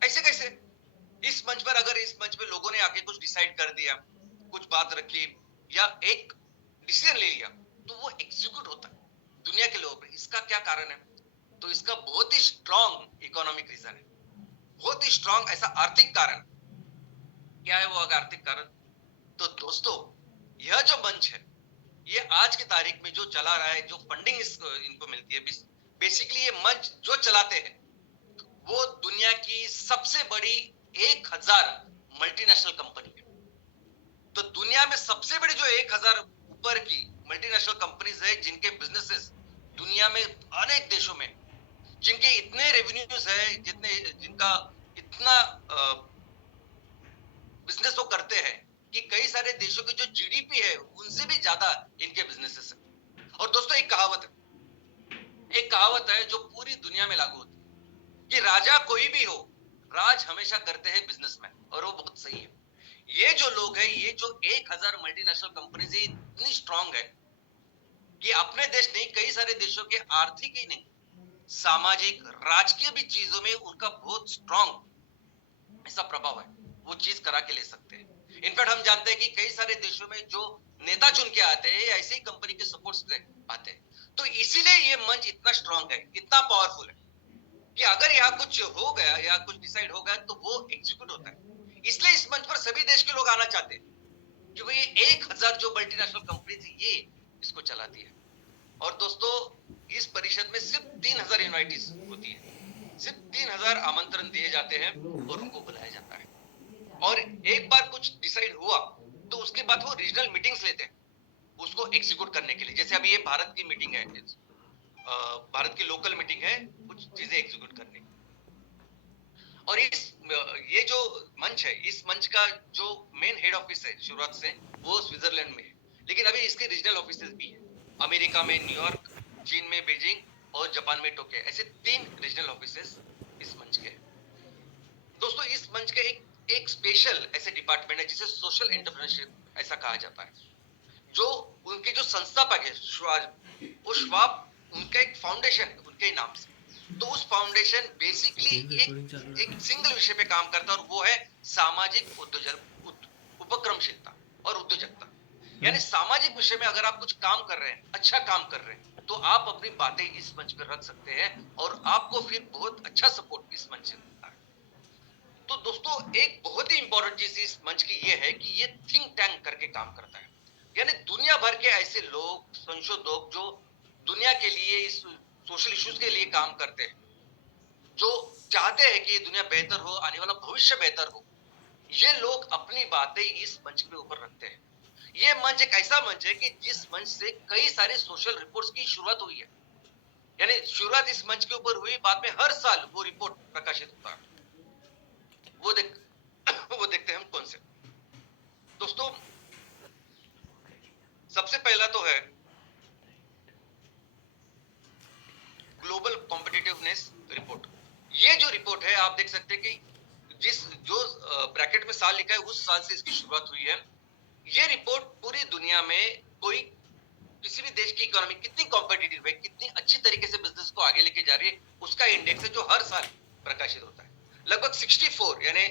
ऐसे कैसे? इस मंच पर अगर इस मंच पे लोगों ने आके कुछ डिसाइड कर दिया, कुछ बात रखी या एक डिसीजन ले लिया, तो वो एग्जीक्यूट होता है दुनिया के लोगों पे। इसका क्या कारण है? तो इसका बहुत ही स्ट्रॉन्ग इकोनॉमिक रीजन है, बहुत ही स्ट्रॉन्ग ऐसा आर्थिक कारण। क्या है वो आर्थिक कारण? तो दोस्तों यह जो मंच है, ये आज की तारीख में जो चला रहा है, जो फंडिंग इनको मिलती है, बेसिकली ये मंच जो चलाते हैं वो दुनिया की सबसे बड़ी 1000 मल्टीनेशनल कंपनी है। तो दुनिया में सबसे बड़ी जो 1000 ऊपर की मल्टीनेशनल कंपनीज है, जिनके बिजनेसेस दुनिया में अनेक देशों में, जिनके इतने रेवेन्यूज है, जिनका इतना बिजनेस वो करते हैं कि कई सारे देशों की जो जीडीपी है उनसे भी ज्यादा इनके बिजनेसेस है। और दोस्तों एक कहावत है जो पूरी दुनिया में लागू होती है कि राजा कोई भी हो, राज हमेशा करते हैं बिजनेसमैन, और वो बहुत सही है। ये जो लोग हैं, ये जो 1000 मल्टीनेशनल कंपनीज इतनी स्ट्रांग है कि अपने देश नहीं, कई सारे देशों के आर्थिक ही नहीं, सामाजिक, राजकीय भी चीजों में उनका बहुत स्ट्रांग ऐसा प्रभाव है, वो चीज करा के ले सकते हैं। इनफैक्ट हम जानते हैं कि कई सारे देशों में जो नेता चुन के आते हैं, ऐसे ही कंपनी के सपोर्ट से आते हैं। तो इसीलिए ये मंच इतना स्ट्रांग है, इतना पावरफुल है कि अगर यहाँ कुछ हो गया या कुछ डिसाइड हो गया तो वो एग्जीक्यूट होता है। इसलिए इस मंच पर सभी देश के लोग आना चाहते हैं कि भाई 1000 जो मल्टीनेशनल कंपनी थी ये इसको चलाती है। और दोस्तों इस परिषद में सिर्फ 3000 इनवाइटीज होती है, सिर्फ 3000 आमंत्रण दिए जाते हैं और उनको बुलाया जाता है। और एक बार कुछ डिसाइड हुआ तो उसके बाद वो रीजनल मीटिंग्स लेते हैं उसको एग्जीक्यूट करने के लिए। जैसे अभी ये भारत की मीटिंग है, भारत की लोकल मीटिंग है कुछ चीजें एग्जीक्यूट करने की। और ये जो मंच है, इस मंच का जो मेन हेड ऑफिस है शुरुआत से वो स्विट्जरलैंड में है, लेकिन अभी इसके रीजनल ऑफिसेस भी है, अमेरिका में न्यूयॉर्क, चीन में बीजिंग और जापान में टोक्यो, ऐसे 3 रीजनल ऑफिसेस इस मंच के। दोस्तों इस मंच के एक स्पेशल ऐसे डिपार्टमेंट है जिसे सोशल एंटरप्रेन्योरशिप ऐसा कहा जाता है। जो उनके जो संस्थापक है वो श्वाब उनका एक फाउंडेशन है उनके ही नाम से। तो उस फाउंडेशन बेसिकली एक सिंगल विषय पे काम करता है और वो है सामाजिक उपक्रमशीलता और उद्योजकता। यानी सामाजिक विषय में अगर आप कुछ काम कर रहे हैं, अच्छा काम कर रहे हैं, तो आप अपनी बातें इस मंच पर रख सकते हैं और आपको फिर बहुत अच्छा सपोर्ट इस मंच से मिलता है। तो दोस्तों एक बहुत ही इंपॉर्टेंट चीज इस मंच की ये है कि ये थिंक टैंक करके काम करता है। यानी दुनिया भर के ऐसे लोग, संशोधक जो दुनिया के लिए, इस सोशल इश्यूज के लिए काम करते हैं, जो चाहते हैं कि ये दुनिया बेहतर हो, आने वाला भविष्य बेहतर हो, ये लोग अपनी बातें इस मंच के ऊपर रखते हैं। ये मंच एक ऐसा मंच है कि जिस मंच से कई सारे सोशल रिपोर्ट्स की शुरुआत हुई है। यानी शुरुआत इस मंच के ऊपर हुई, बाद में हर साल वो रिपोर्ट प्रकाशित होता है। वो देखते हैं हम कौन से। दोस्तों सबसे पहला तो है ग्लोबल कॉम्पिटिटिवनेस रिपोर्ट। ये जो रिपोर्ट है आप देख सकते हैं कि जो ब्रैकेट में साल लिखा है उस साल से इसकी शुरुआत हुई है। ये रिपोर्ट पूरी दुनिया में किसी भी देश की इकोनॉमी कितनी कॉम्पिटिटिव है, कितनी अच्छी तरीके से बिजनेस को आगे लेके जा रही है, उसका इंडेक्स है जो हर साल प्रकाशित होता है। लगभग 64 यानी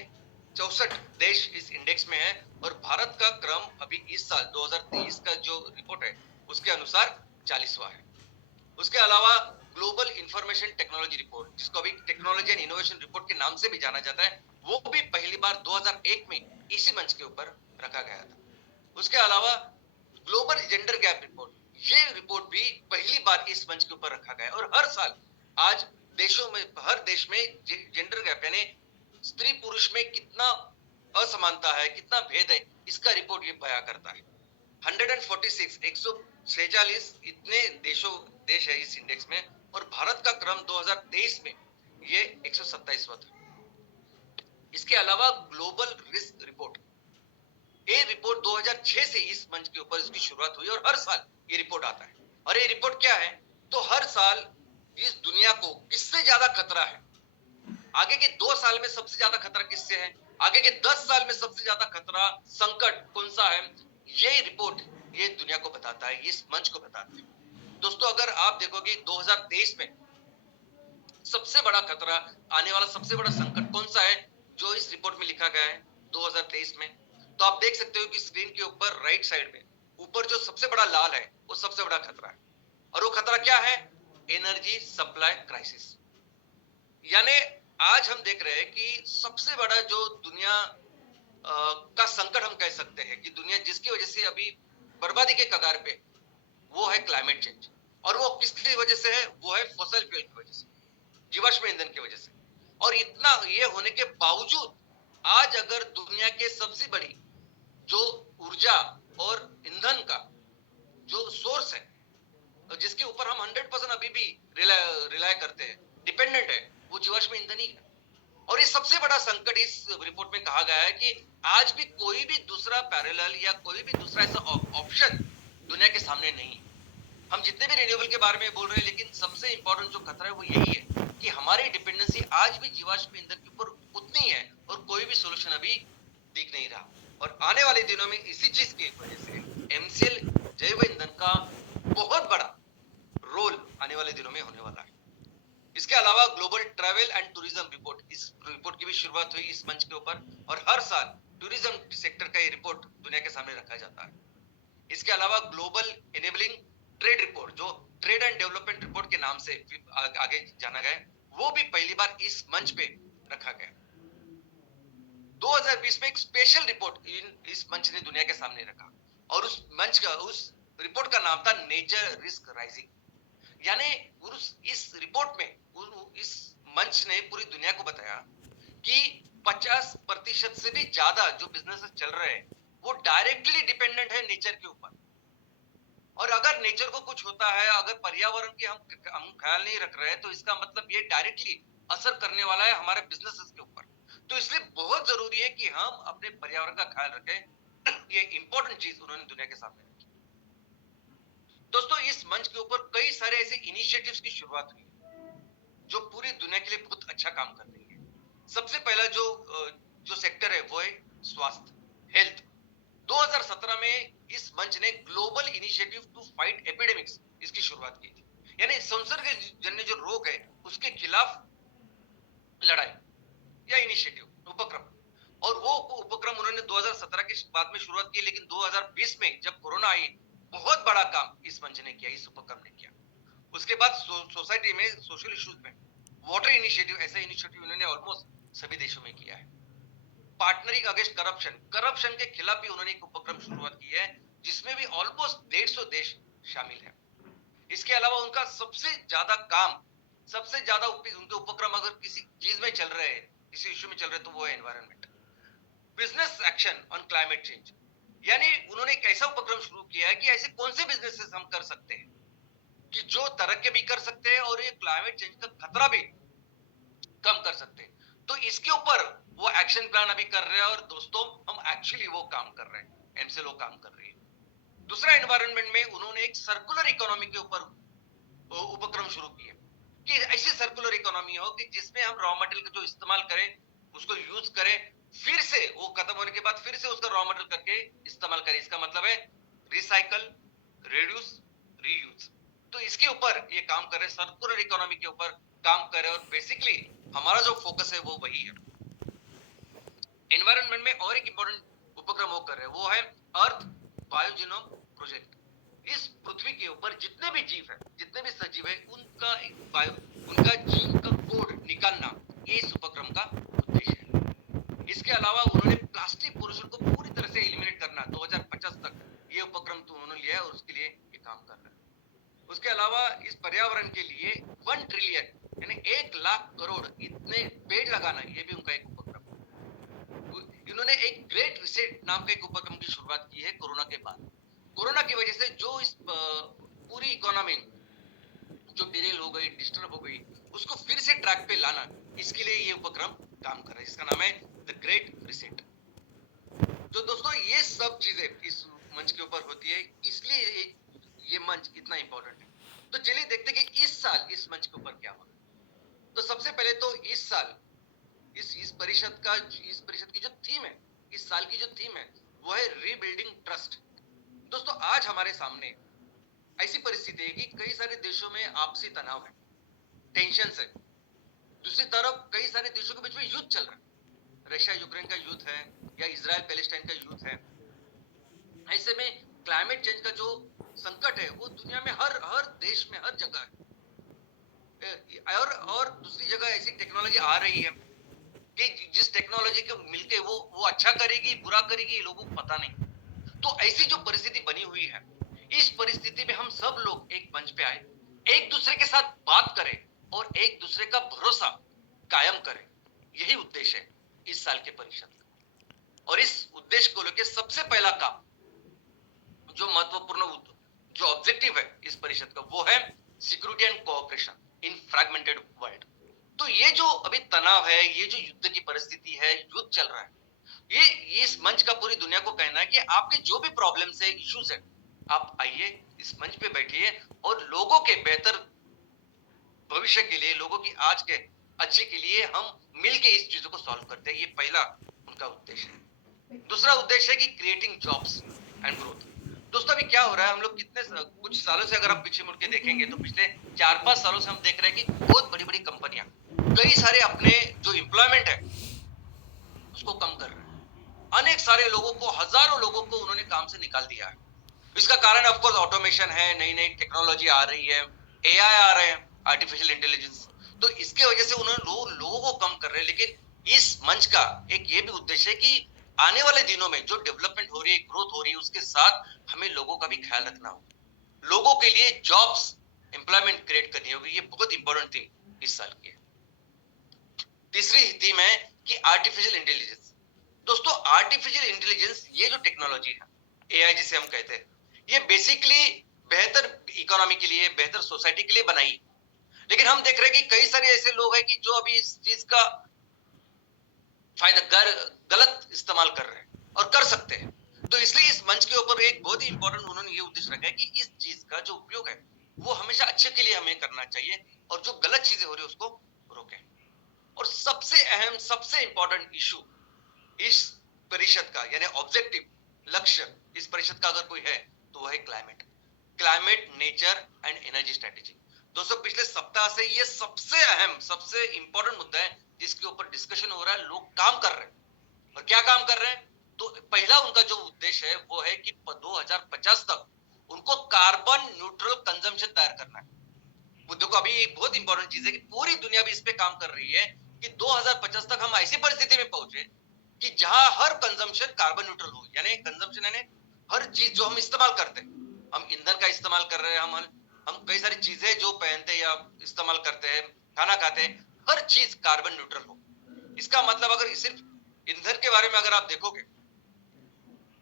64 देश इस इंडेक्स में है और भारत का क्रम अभी इस साल 2023 का जो रिपोर्ट है उसके अनुसार 40वां है। उसके अलावा ग्लोबल इंफॉर्मेशन टेक्नोलॉजी रिपोर्ट, जिसको अभी टेक्नोलॉजी एंड इनोवेशन रिपोर्ट के नाम से भी जाना जाता है, वो भी पहली बार 2001 में इसी मंच के ऊपर रखा गया था। उसके अलावा ग्लोबल जेंडर गैप रिपोर्ट, ये रिपोर्ट भी पहली बार इस मंच के ऊपर रखा गया है और हर साल आज हर देश में जेंडर गैप यानी स्त्री पुरुष में कितना असमानता है, कितना भेद है, इसका रिपोर्ट ये बयां करता है। 146 इतने देश है इस इंडेक्स में और भारत का क्रम 2023 में ये 127वां था। इसके अलावा ग्लोबल रिस्क रिपोर्ट, ये रिपोर्ट 2006 से इस मंच के ऊपर इसकी शुरुआत हुई और हर साल ये रिपोर्ट आता है। और ये रिपोर्ट क्या है, तो हर साल इस दुनिया को किससे ज्यादा खतरा है, आगे के 2 साल में सबसे ज्यादा खतरा किससे है, आगे के 10 साल में सबसे ज्यादा खतरा संकट कौन सा है, ये रिपोर्ट ये दुनिया को बताता है, इस मंच को बताता है। दोस्तों अगर आप देखोगे 2023 में सबसे बड़ा खतरा, आने वाला सबसे बड़ा संकट कौन सा है जो इस रिपोर्ट में लिखा गया है 2023 में, तो आप देख सकते हो कि स्क्रीन के ऊपर राइट साइड में ऊपर जो सबसे बड़ा लाल है वो सबसे बड़ा खतरा है। और वो खतरा क्या है, एनर्जी सप्लाई क्राइसिस। यानी आज हम देख रहे हैं कि सबसे बड़ा जो दुनिया का संकट हम कह सकते हैं कि दुनिया जिसकी वजह से अभी बर्बादी के कगार पे, वो है क्लाइमेट चेंज। और वो किसकी वजह से है, वो है फॉसिल फ्यूल की वजह से, जीवाश्म ईंधन की वजह से। और इतना ये होने के बावजूद आज अगर दुनिया के सबसे बड़ी जो ऊर्जा और ईंधन का जो सोर्स है, जिसके ऊपर हम 100% अभी भी रिलाय करते हैं, डिपेंडेंट है, वो जीवाश्म ईंधन ही है। और ये सबसे बड़ा संकट इस रिपोर्ट में कहा गया है कि आज भी कोई भी दूसरा पैरेलल या कोई भी दूसरा ऐसा ऑप्शन दुनिया के सामने नहीं है। हम जितने भी रिन्यूएबल के बारे में बोल रहे हैं, लेकिन सबसे इंपॉर्टेंट जो खतरा है वो यही है कि हमारी डिपेंडेंसी आज भी जीवाश्म ईंधन के ऊपर उतनी है और कोई भी सोल्यूशन अभी दिख नहीं रहा। और आने वाले दिनों में इसी चीज की वजह से एमसीएल जैव ईंधन का बहुत बड़ा रोल आने वाले दिनों में होने वाला है। इसके अलावा global travel and tourism report, इस रिपोर्ट की भी शुरुआत हुई इस मंच के ऊपर और हर साल टूरिज्म सेक्टर का ये रिपोर्ट दुनिया के सामने रखा जाता है। इसके अलावा ग्लोबल इनेबलिंग ट्रेड रिपोर्ट, जो ट्रेड एंड डेवलपमेंट रिपोर्ट के नाम से आगे जाना गया, वो भी पहली बार इस मंच पे रखा गया। 2020 में एक स्पेशल रिपोर्ट इस मंच ने दुनिया के सामने रखा और उस रिपोर्ट का नाम था नेचर रिस्क राइजिंग। यानी इस रिपोर्ट में इस मंच ने पूरी दुनिया को बताया कि 50% से भी ज्यादा जो बिजनेस चल रहे हैं वो डायरेक्टली डिपेंडेंट है नेचर के ऊपर। और अगर नेचर को कुछ होता है, अगर पर्यावरण की हम ख्याल नहीं रख रहे हैं, तो इसका मतलब ये डायरेक्टली असर करने वाला है हमारे बिजनेसेस के ऊपर। तो इसलिए बहुत जरूरी है कि हम अपने पर्यावरण का ख्याल रखें। ये इंपॉर्टेंट चीज उन्होंने दुनिया के सामने रखी। दोस्तों इस मंच के ऊपर कई सारे ऐसे इनिशिएटिव्स की शुरुआत हुई जो पूरी दुनिया के लिए बहुत अच्छा काम कर रही है। सबसे पहला जो सेक्टर है वो है स्वास्थ्य, हेल्थ। 2017 में इस मंच ने global initiative to fight epidemics इसकी शुरुआत की थी। यानी संसर्ग जन्य जो रोग है उसके खिलाफ लड़ाई या इनिशिएटिव उपक्रम। और वो उपक्रम उन्होंने 2017 के बाद में शुरुआत की, लेकिन 2020 में जब कोरोना आई, बहुत बड़ा काम इस मंच ने किया, इस उपक्रम ने किया। उसके बाद सोसाइटी में सोशल इश्यूज में वाटर इनिशिएटिव, ऐसा इनिशिएटिव उन्होंने ऑलमोस्ट सभी देशों में किया है। पार्टनरिंग अगेंस्ट करप्शन, करप्शन के खिलाफ भी उन्होंने एक उपक्रम शुरुआत की है, जिसमें भी ऑलमोस्ट 150 देश शामिल है। इसके अलावा उनका सबसे ज्यादा काम, सबसे ज्यादा उनके उपक्रम अगर किसी चीज में चल रहे हैं, किसी इश्यू में चल रहे हैं, तो वो है environment, business action on climate change. यानी उन्होंने एक ऐसा उपक्रम शुरू किया है कि ऐसे कौन से बिजनेसेस हम कर सकते हैं कि जो तरक्की भी कर सकते हैं और ये क्लाइमेट चेंज का खतरा भी कम कर सकते हैं। तो इसके ऊपर वो एक्शन प्लान अभी कर रहे हैं और दोस्तों हम एक्चुअली वो काम कर रहे हैं, एमसेल वो काम कर रही है। दूसरा, एनवायरनमेंट में उन्होंने एक सर्कुलर इकोनॉमी के ऊपर उपक्रम शुरू किए कि ऐसी सर्कुलर इकोनॉमी हो कि जिसमें हम रॉ मटेरियल का जो इस्तेमाल करें उसको यूज करें, फिर से वो खत्म होने के बाद फिर से उसका रॉ मटेरियल करके इस्तेमाल करें। इसका मतलब है रिसाइकल, रिड्यूस, रीयूज। तो इसके ऊपर ये काम कर रहे हैं, सर्कुलर इकोनॉमी के ऊपर काम कर रहे हैं और बेसिकली हमारा जो फोकस है वो वही है। एनवायरनमेंट में और एक इंपॉर्टेंट उपक्रम वो कर रहे हैं, वो है अर्थ बायोजीनोम प्रोजेक्ट। इस पृथ्वी के ऊपर जितने भी जीव है, जितने भी सजीव है, उनका जीन का कोड निकालना, ये इस उपक्रम का उद्देश्य है। इसके अलावा उन्होंने प्लास्टिक पोल्यूशन को पूरी तरह से एलिमिनेट करना 2050 तक, ये उपक्रम तो उन्होंने लिया है और उसके लिए ये काम कर रहे हैं। उसके अलावा इस पर्यावरण के लिए 1 ट्रिलियन यानी 1 लाख करोड़ इतने पेड़ लगाना, ये भी उनका एक उपक्रम। इन्होंने एक ग्रेट रिसेट नाम का एक उपक्रम की शुरुआत की है कोरोना के बाद। कोरोना की वजह से जो इस पूरी इकोनॉमी जो डिरेल हो गई, डिस्टर्ब हो गई, उसको फिर से ट्रैक पे लाना, इसके लिए ये उपक्रम काम कर रहा है। इसका नाम है द ग्रेट रिसेट। तो दोस्तों ये सब चीजें इस मंच के ऊपर होती है, इसलिए ये मंच इतना इंपॉर्टेंट है। तो चलिए देखते हैं कि इस साल इस मंच के ऊपर क्या हो रहा है। तो सबसे पहले तो इस साल इस परिषद की जो थीम है, इस साल की जो थीम है वो है रीबिल्डिंग ट्रस्ट। दोस्तों आज हमारे सामने ऐसी परिस्थिति है कि कई सारे देशों में आपसी तनाव है, टेंशन है। दूसरी तरफ कई सारे देशों के बीच में युद्ध चल रहा है, रशिया यूक्रेन का युद्ध है या इजराइल पैलेस्टाइन का युद्ध है। ऐसे में क्लाइमेट चेंज का जो संकट है वो दुनिया में हर देश में हर जगह है। और दूसरी जगह ऐसी टेक्नोलॉजी आ रही है कि जिस टेक्नोलॉजी को मिलके वो अच्छा करेगी, बुरा करेगी, ये लोगों को पता नहीं। तो ऐसी जो परिस्थिति बनी हुई है, इस परिस्थिति में हम सब लोग एक मंच पे आए, एक दूसरे के साथ बात करें और एक दूसरे का भरोसा कायम करें। यही उद्देश्य है इस साल के परिषद का। और इस उद्देश्य को लेकर सबसे पहला काम, जो महत्वपूर्ण जो ऑब्जेक्टिव है इस परिषद का, वो है security and cooperation in fragmented world. तो ये जो अभी तनाव है, ये जो युद्ध की परिस्थिति है, युद्ध चल रहा है, ये इस मंच का पूरी दुनिया को कहना है कि आपके जो भी प्रॉब्लम्स है, इश्यूज है, आप आइए इस मंच पे बैठिए और लोगों के बेहतर भविष्य के लिए, लोगों की आज के अच्छे के लिए हम मिलके इस चीजों को सॉल्व करते हैं। ये पहला उनका उद्देश्य है। दूसरा उद्देश्य है कि क्रिएटिंग जॉब्स एंड ग्रोथ। दोस्तों अभी क्या हो रहा है, हम लोग कुछ सालों से अगर आप पीछे मुड़ के देखेंगे तो पिछले 4-5 सालों से हम देख रहे हैं कि बहुत बड़ी बड़ी कंपनियां कई सारे अपने जो एम्प्लॉयमेंट है उसको कम कर रहे हैं। अनेक सारे लोगों को, हजारों लोगों को उन्होंने काम से निकाल दिया है। इसका कारण ऑफ कोर्स ऑटोमेशन है, नई नई टेक्नोलॉजी आ रही है, एआई आ रहे हैं, आर्टिफिशियल इंटेलिजेंस। तो इसके वजह से उन्होंने लोगों को कम कर रहे हैं। लेकिन इस मंच का एक ये भी उद्देश्य है कि आने वाले दिनों में जो डेवलपमेंट हो रही है, ग्रोथ हो रही है, उसके साथ हमें लोगों का भी ख्याल रखना होगा। लोगों के लिए जॉब्स, एम्प्लॉयमेंट क्रिएट करनी होगी। ये बहुत इंपॉर्टेंट थीम इस साल की है। तीसरी थीम है कि आर्टिफिशियल इंटेलिजेंस। दोस्तों आर्टिफिशियल इंटेलिजेंस, ये जो टेक्नोलॉजी है, एआई जिसे हम कहते हैं, ये बेसिकली बेहतर इकोनॉमी के लिए, बेहतर सोसाइटी के लिए बनाई। लेकिन हम देख रहे हैं कि कई सारे ऐसे लोग हैं कि जो अभी इस चीज का फायदा गलत इस्तेमाल कर रहे हैं और कर सकते हैं। तो इसलिए इस मंच के ऊपर एक बहुत ही इंपॉर्टेंट उन्होंने ये उद्देश्य रखा है कि इस चीज का जो उपयोग है वो हमेशा अच्छे के लिए हमें करना चाहिए और जो गलत चीजें हो रही है उसको रोकें। और सबसे अहम, सबसे इंपॉर्टेंट इशू इस परिषद का, यानी ऑब्जेक्टिव, लक्ष्य इस परिषद का अगर कोई है तो वह है climate, nature and energy strategy. दोस्तों पिछले सप्ताह से ये सबसे अहम सबसे इंपॉर्टेंट मुद्दा है जिसके ऊपर डिस्कशन हो रहा है, लोग काम कर रहे हैं। और क्या काम कर रहे हैं? तो पहला उनका जो उद्देश्य है वो है कि 2050 तक उनको कार्बन न्यूट्रल कंजम्पशन तैयार करना है। वो देखो अभी एक बहुत इंपॉर्टेंट चीज है कि पूरी दुनिया भी इस पे काम कर रही है कि 2050 तक हम ऐसी परिस्थिति में पहुंचे कि जहां हर कंजम्पशन कार्बन न्यूट्रल हो, यानी कंजम्पशन यानी हर चीज जो हम इस्तेमाल करते हैं, हम ईंधन का इस्तेमाल कर रहे हैं, हम कई सारी चीजें जो पहनते हैं या इस्तेमाल करते हैं, खाना खाते हैं, हर चीज कार्बन न्यूट्रल हो। इसका मतलब अगर सिर्फ ईंधन के बारे में अगर आप देखोगे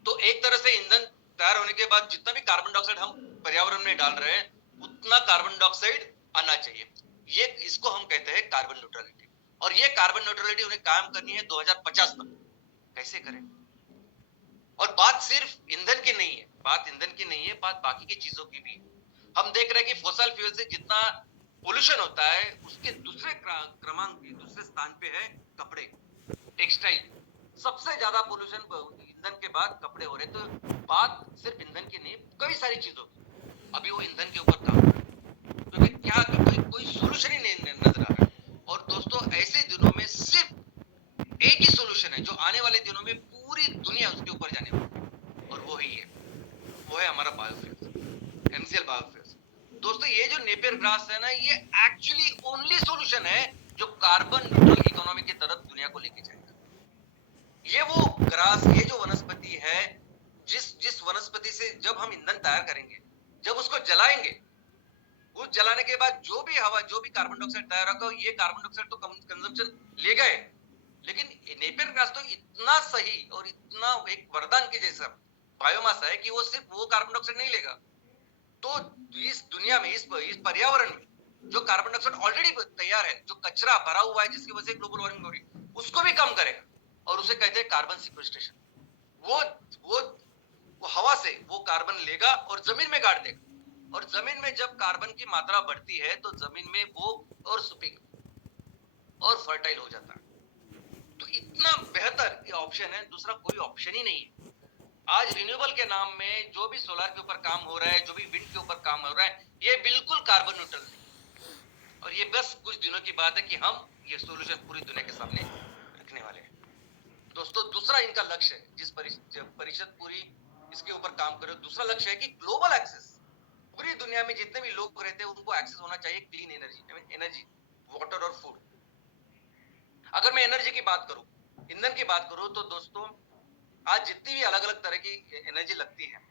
तो एक तरह से ईंधन तैयार होने के बाद जितना भी कार्बन डाइऑक्साइड हम पर्यावरण में डाल रहे हैं उतना कार्बन डाइऑक्साइड आना चाहिए। ये इसको हम कहते हैं कार्बन न्यूट्रलिटी। और ये कार्बन न्यूट्रलिटी उन्हें कायम करनी है 2050 तक। कैसे करें? और बात सिर्फ ईंधन की नहीं है, बात ईंधन की नहीं है, बात बाकी की चीजों की भी है। हम देख रहे हैं कि फॉसिल फ्यूल से जितना पोल्यूशन होता है उसके दूसरे क्रमांक दूसरे स्थान पे है कपड़े, टेक्सटाइल। सबसे ज्यादा पोल्यूशन ईंधन के बाद कपड़े हो रहे। तो बात सिर्फ ईंधन की नहीं, कई सारी चीजों की। अभी वो ईंधन के ऊपर काम कर रहे हैं। तो क्या कोई सोल्यूशन ही नहीं नजर आ रहा है। और दोस्तों ऐसे दिनों में सिर्फ एक ही सोल्यूशन है जो आने वाले दिनों में पूरी दुनिया उसके ऊपर जाने वाली है, और वो ही है, वो है हमारा बायोफ्यूल्स, एमसीएल बायोफ्यूल्स। दोस्तों ये जो नेपियर ग्रास है ना, ये एक्चुअली ओनली सॉल्यूशन है जो कार्बन न्यूट्रल इकोनॉमी की तरफ दुनिया को लेके जाएगा। ये वो ग्रास, ये जो वनस्पति है, जिस वनस्पति से जब हम ईंधन तैयार करेंगे, जब उसको जलाएंगे, उस जलाने के बाद जो भी हवा, जो भी कार्बन डाइऑक्साइड तैयार होगा, ये कार्बन डाइऑक्साइड तो कंजम्पशन ले गए, लेकिन नेपियर ग्रास तो इतना सही और इतना एक वरदान के जैसा बायोमास है कि वो सिर्फ वो कार्बन डाइऑक्साइड नहीं लेगा, तो इस दुनिया में, इस पर्यावरण में जो कार्बन डाइऑक्साइड ऑलरेडी तैयार है, जो कचरा भरा हुआ है जिसकी वजह से ग्लोबल वार्मिंग हो रही है, उसको भी कम करेगा। और उसे कहते हैं कार्बन सिक्वेस्ट्रेशन। वो हवा से वो कार्बन लेगा और जमीन में गाड़ देगा। और जमीन में जब कार्बन की मात्रा बढ़ती है तो जमीन में वो और सुपेगा और फर्टाइल हो जाता है। तो इतना बेहतर ये ऑप्शन है, दूसरा कोई ऑप्शन ही नहीं है। आज रिन्यूएबल के नाम में जो भी सोलर के ऊपर काम हो रहा है, जो भी विंड के ऊपर काम हो रहा है, ये बिल्कुल कार्बन न्यूट्रल नहीं। और ये बस कुछ दिनों की बात है कि हम ये सॉल्यूशन पूरी दुनिया के सामने रखने वाले हैं। दोस्तों दूसरा इनका लक्ष्य है, जिस परिषद पूरी इसके ऊपर काम करे, दूसरा लक्ष्य है कि ग्लोबल एक्सेस, पूरी दुनिया में जितने भी लोग रहते हैं उनको एक्सेस होना चाहिए क्लीन एनर्जी, वाटर और फूड। अगर मैं एनर्जी की बात करूं, ईंधन की बात करूं, तो दोस्तों आज जितनी भी अलग अलग तरह की एनर्जी लगती है,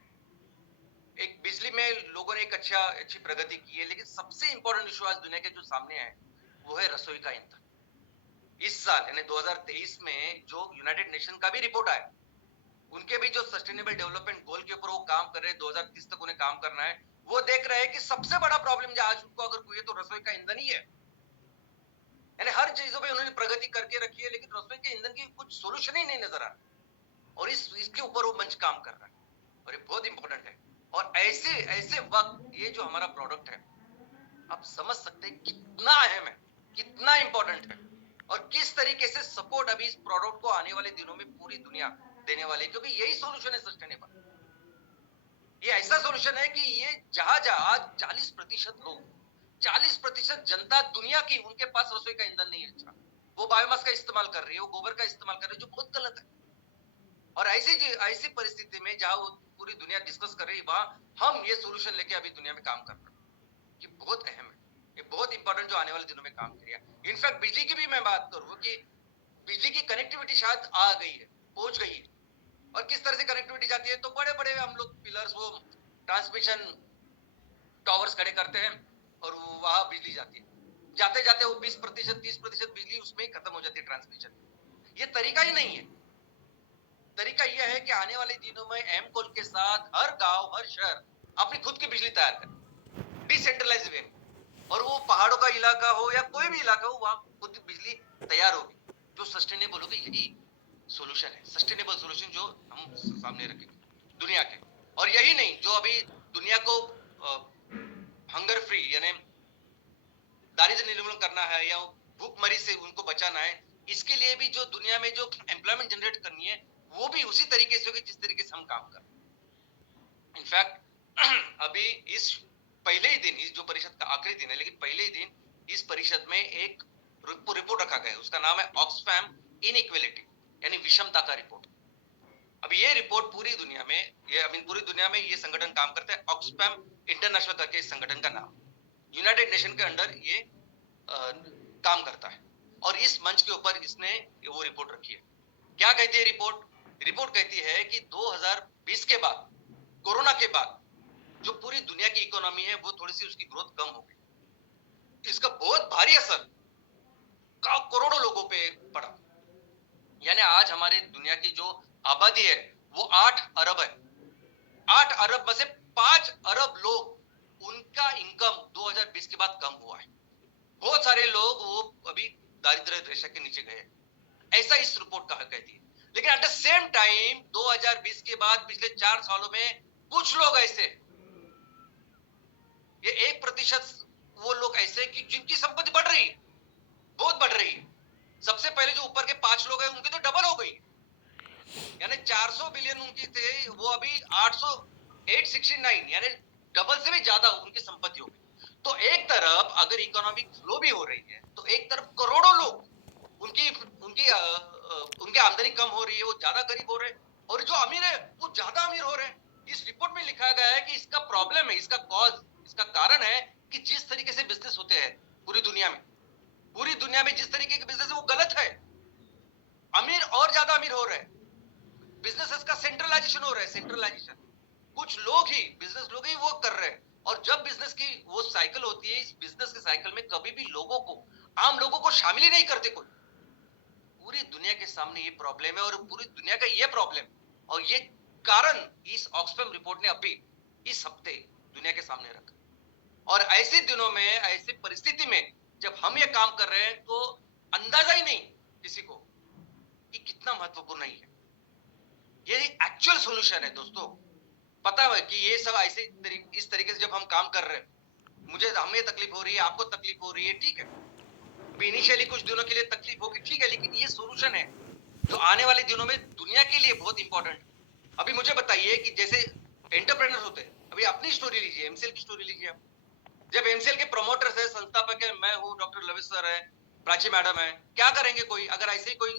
एक बिजली में लोगों ने एक अच्छी प्रगति की है, लेकिन सबसे इंपॉर्टेंट इशू आज दुनिया के जो सामने है वो है रसोई का ईंधन। इस साल यानी 2023 में जो यूनाइटेड नेशन का भी रिपोर्ट आया, उनके भी जो सस्टेनेबल डेवलपमेंट गोल के ऊपर वो काम कर रहे हैं, 2030 तक उन्हें काम करना है, वो देख रहे हैं कि सबसे बड़ा प्रॉब्लम जो आज उनको अगर कोई है तो रसोई का ईंधन ही है। यानी हर चीजों पे उन्होंने प्रगति करके रखी है, लेकिन रसोई के ईंधन की कुछ सोल्यूशन ही नहीं नजर आ रहा। और इसके ऊपर वो मंच काम कर रहा है, और ये बहुत इंपॉर्टेंट है। और ऐसे वक्त ये जो हमारा प्रोडक्ट है, आप समझ सकते हैं कितना अहम है, कितना इंपॉर्टेंट है, और किस तरीके से सपोर्ट अभी इस प्रोडक्ट को आने वाले दिनों में पूरी दुनिया देने वाली है, क्योंकि यही सोल्यूशन है सस्टेनेबल। ये ऐसा सोल्यूशन है कि ये जहां आज 40% लोग, 40% जनता दुनिया की, उनके पास रसोई का ईंधन नहीं है। अच्छा, वो बायोमास का इस्तेमाल कर रही है, वो गोबर का इस्तेमाल कर रही है, जो बहुत गलत है। और ऐसी परिस्थिति में जहां वो पूरी दुनिया डिस्कस कर रही है, वहां हम ये सोल्यूशन लेके अभी दुनिया में काम कर रहे हैं। ये बहुत अहम है, ये बहुत इंपॉर्टेंट जो आने वाले दिनों में काम करेगा। इनफैक्ट बिजली की भी मैं बात करूं कि बिजली की कनेक्टिविटी शायद आ गई है, पहुंच गई है। और किस तरह से कनेक्टिविटी जाती है, तो बड़े बड़े हम लोग पिलर्स, वो ट्रांसमिशन टावर्स खड़े करते हैं और वहां बिजली जाती है। जाते जाते वो 20% 30% बिजली उसमें ही खत्म हो जाती है ट्रांसमिशन। ये तरीका ही नहीं है। तरीका यह है कि आने वाले दिनों में एमकोल के साथ हर गांव, हर शहर अपनी खुद की बिजली तैयार करें, डिसेंट्रलाइज वे में। और वो पहाड़ों का इलाका हो या कोई भी इलाका हो, वहां खुद बिजली तैयार होगी, जो सस्टेनेबल होगी। यही सोल्यूशन है, सस्टेनेबल सोल्यूशन जो हम सामने रखेंगे दुनिया के। और यही नहीं, जो अभी दुनिया को हंगर फ्री यानी दारिद्र्य निर्मूलन करना है या भूखमरी से उनको बचाना है, इसके लिए भी जो दुनिया में जो एम्प्लॉयमेंट जनरेट करनी है, वो भी उसी तरीके से होगी जिस तरीके से हम काम कर रहे हैं। इनफैक्ट अभी इस पहले ही दिन, इस जो परिषद का आखिरी दिन है, लेकिन पहले ही दिन इस परिषद में एक रिपोर्ट रखा गया है, उसका नाम है ऑक्सफैम इनइक्वालिटी, यानी विषमता का रिपोर्ट। अब ये रिपोर्ट पूरी दुनिया में ये संगठन काम करता है, ऑक्सफैम इंटरनेशनल करके इस संगठन का नाम, यूनाइटेड नेशन के अंडर ये काम करता है, और इस मंच के ऊपर इसने वो रिपोर्ट रखी है। क्या कहती है रिपोर्ट कहती है कि 2020 के बाद, कोरोना के बाद जो पूरी दुनिया की इकोनॉमी है वो थोड़ी सी उसकी ग्रोथ कम हो गई। इसका बहुत भारी असर करोड़ों लोगों पे पड़ा। यानी आज हमारे दुनिया की जो आबादी है वो 8 अरब है। 8 अरब में से 5 अरब लोग, उनका इनकम 2020 के बाद कम हुआ है। बहुत सारे लोग वो अभी दारिद्र्य रेखा के नीचे गए, ऐसा इस रिपोर्ट का कहती है। लेकिन एट द सेम टाइम 2020 के बाद पिछले 4 सालों में कुछ लोग ऐसे, ये 1% वो लोग ऐसे कि जिनकी संपत्ति बढ़ रही है, बहुत बढ़ रही है। सबसे पहले जो ऊपर के 5 लोग हैं उनकी तो डबल हो गई, यानी 400 बिलियन उनकी थे, वो अभी 869, यानी डबल से भी ज्यादा उनकी संपत्ति हो गई। तो एक तरफ अगर इकोनॉमिक फ्लो भी हो रही है, तो एक तरफ करोड़ों लोग उनकी आमदनी कम हो रही है, वो ज्यादा गरीब हो रहे हैं, और जो अमीर है वो ज्यादा अमीर हो रहे हैं। इस रिपोर्ट में लिखा गया है कि इसका प्रॉब्लम है, इसका कॉज, इसका कारण है कि जिस तरीके से बिजनेस होते हैं पूरी दुनिया में जिस तरीके के बिजनेस है वो गलत है। अमीर और ज्यादा अमीर हो रहे हैं, बिजनेसेस का सेंट्रलाइजेशन हो रहा है, सेंट्रलाइजेशन। कुछ लोग ही, बिजनेस लोग ही वो कर रहे हैं, और जब बिजनेस की वो साइकिल होती है, इस बिजनेस के साइकिल में कभी भी लोगों को, आम लोगों को शामिल ही नहीं करते कोई। पूरी दुनिया के सामने ये प्रॉब्लम है, और पूरी दुनिया का ये प्रॉब्लम और ये कारण इस ऑक्सफैम रिपोर्ट ने अभी इस हफ्ते दुनिया के सामने रखा। और ऐसे दिनों में, ऐसी परिस्थिति में जब हम ये काम कर रहे हैं, तो अंदाजा ही नहीं किसी को कि कितना महत्वपूर्ण है ये एक्चुअल सॉल्यूशन है। दोस्तों, पता है कि ये सब ऐसे इस तरीके से जब हम काम कर रहे हैं, हमें तकलीफ हो रही है, आपको तकलीफ हो रही है, ठीक है, इनिशियली कुछ दिनों के लिए तकलीफ होगी, ठीक है, लेकिन ये सॉल्यूशन है जो आने वाले दिनों में दुनिया के लिए बहुत इंपॉर्टेंट। अभी मुझे बताइए कि जैसे एंटरप्रेन्योर होते हैं, अभी अपनी स्टोरी लीजिए, एमसीएल की स्टोरी लीजिए आप। जब एमसीएल के प्रमोटर्स है, संस्थापक है, मैं हूँ, डॉक्टर लविश सर है, प्राची मैडम है, क्या करेंगे कोई अगर ऐसे ही कोई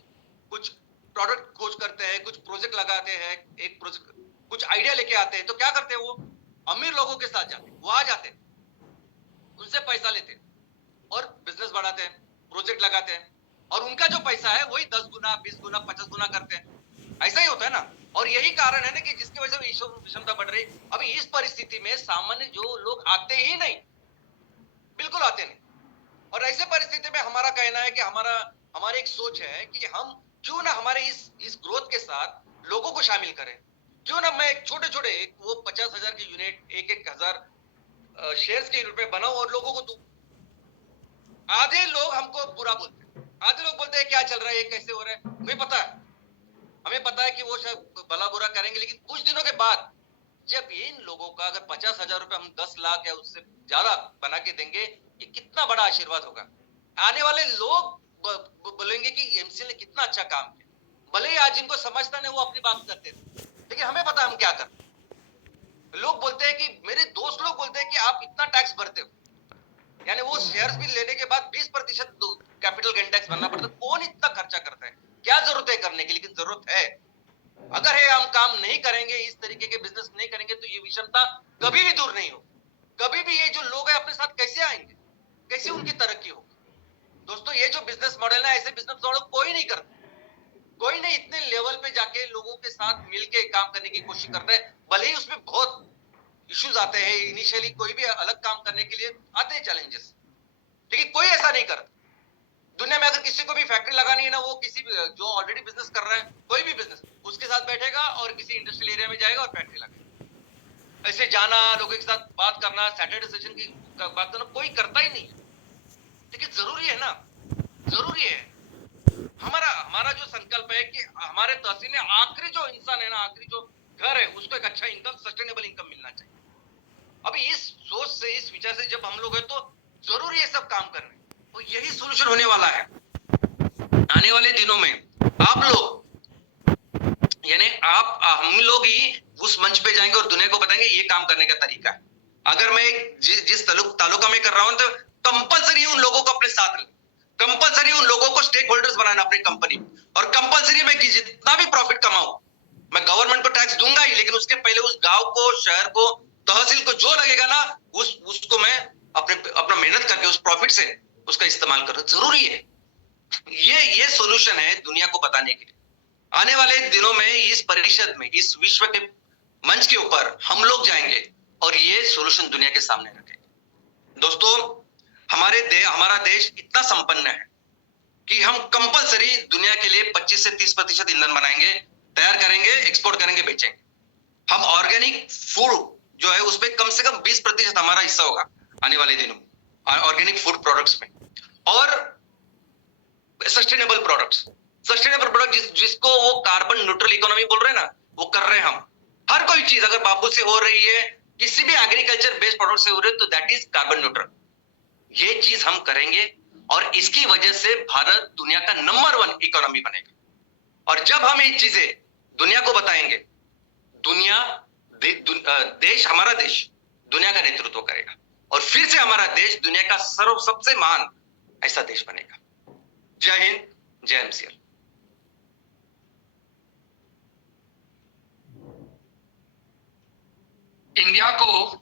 कुछ प्रोडक्ट खोज करते हैं, कुछ प्रोजेक्ट लगाते हैं, एक प्रोजेक्ट कुछ आइडिया लेके आते हैं, तो क्या करते हैं, वो अमीर लोगों के साथ जाते हैं, वो आ जाते हैं, उनसे पैसा लेते हैं और बिजनेस बढ़ाते हैं, प्रोजेक्ट लगाते हैं, और उनका जो पैसा है वही 10 गुना, 20 गुना, 50 गुना करते हैं। ऐसा ही होता है ना। और यही कारण है ना कि जिसकी वजह से विषमता बढ़ रही। अभी इस परिस्थिति में सामान्य जो लोग आते ही नहीं, बिल्कुल आते नहीं। और ऐसे परिस्थिति में हमारा कहना है कि हमारी एक सोच है कि हम क्यों ना हमारे इस ग्रोथ के साथ लोगों को शामिल करें। क्यों ना मैं एक छोटे वो 50,000 के यूनिट, 1,000 शेयर्स के यूनिट में बनाऊं और लोगों को दूं। आधे लोग हमको बुरा बोलते हैं, आधे लोग बोलते हैं क्या चल रहा है, ये कैसे हो रहा है। हमें पता है कि वो शायद भला बुरा करेंगे, लेकिन कुछ दिनों के बाद जब इन लोगों का अगर 50,000 रुपए हम 10 लाख या उससे ज्यादा बना के देंगे, ये कितना बड़ा आशीर्वाद होगा। आने वाले लोग बोलेंगे कि एमसीएल ने कितना अच्छा काम किया। भले ही आज जिनको समझता नहीं वो अपनी बात करते थे, लेकिन हमें पता हम क्या करते। लोग बोलते हैं कि मेरे दोस्त लोग बोलते हैं कि आप इतना टैक्स भरते हो, यानी वो शेयर्स भी लेने के बाद 20% कैपिटल गेन टैक्स भरना पड़ता है। कौन इतना खर्चा करता है, क्या जरूरत है करने की, लेकिन जरूरत है। अगर हम काम नहीं करेंगे, इस तरीके के बिजनेस नहीं करेंगे, तो ये विषमता कभी भी दूर नहीं हो। कभी भी ये जो लोग हैं अपने साथ कैसे आएंगे, कैसे उनकी तरक्की होगी। दोस्तों, ये जो बिजनेस मॉडल है, ऐसे बिजनेस मॉडल कोई नहीं करता, कोई नहीं इतने लेवल पे जाके लोगों के साथ मिलके काम करने की कोशिश करता है। भले ही उसमें बहुत इश्यूज आते हैं, इनिशियली कोई भी अलग काम करने के लिए आते हैं चैलेंजेस, लेकिन कोई ऐसा नहीं करता। दुनिया में अगर किसी को भी फैक्ट्री लगानी है ना, वो किसी भी जो ऑलरेडी बिजनेस कर रहा है, कोई भी बिजनेस, उसके साथ बैठेगा और किसी इंडस्ट्रियल एरिया में जाएगा और फैक्ट्री लगाएगा। ऐसे जाना, लोगों के साथ बात करना, सैटरडे सेशन की बात करना कोई करता ही नहीं है। लेकिन जरूरी है ना, जरूरी है। हमारा जो संकल्प है कि हमारे तहसील में आखिरी जो इंसान है ना, आखिरी जो घर है, उसको एक अच्छा इनकम, सस्टेनेबल इनकम मिलना चाहिए। अभी इस सोच से, इस विचार से जब हम लोग हैं, तो जरूर ये सब काम कर रहे हैं, तो यही सोल्यूशन होने वाला है। आने वाले दिनों में आप लोग, यानी हम लोग ही उस मंच पे जाएंगे और दुनिया को बताएंगे ये काम करने का तरीका है। अगर मैं जिस तालुका में कर रहा हूं तो कंपलसरी उन लोगों को अपने साथ लें, कंपलसरी उन लोगों को स्टेक होल्डर्स बनाना अपनी कंपनी, और कंपलसरी मैं जितना भी प्रॉफिट कमाऊं मैं गवर्नमेंट को टैक्स दूंगा ही, लेकिन उसके पहले उस गांव को, शहर को, तहसील को जो लगेगा ना उसको मैं अपना मेहनत करके उस प्रॉफिट से उसका इस्तेमाल करना जरूरी है। ये सोल्यूशन है दुनिया को बताने के लिए। आने वाले दिनों में इस परिषद में, इस विश्व के मंच के ऊपर हम लोग जाएंगे और ये सोल्यूशन दुनिया के सामने रखेंगे। दोस्तों, हमारा देश इतना संपन्न है कि हम कंपलसरी दुनिया के लिए 25 से 30% ईंधन बनाएंगे, तैयार करेंगे, एक्सपोर्ट करेंगे, बेचेंगे। हम ऑर्गेनिक फूड जो है उसमें कम से कम 20% हमारा हिस्सा होगा आने वाले दिनों में, ऑर्गेनिक फूड प्रोडक्ट्स में। और सस्टेनेबल प्रोडक्ट जिसको वो कार्बन न्यूट्रल इकोनॉमी बोल रहे हैं ना, वो कर रहे हैं हम। हर कोई चीज अगर बाबू से हो रही है, किसी भी एग्रीकल्चर बेस्ड प्रोडक्ट से हो रही है, तो दैट इज कार्बन न्यूट्रल। ये चीज हम करेंगे और इसकी वजह से भारत दुनिया का नंबर 1 इकोनॉमी बनेगा। और जब हम ये चीजें दुनिया को बताएंगे, हमारा देश दुनिया का नेतृत्व करेगा और फिर से हमारा देश दुनिया का सबसे महान ऐसा देश बनेगा। जय हिंद, जय एमसीएल। इंडिया को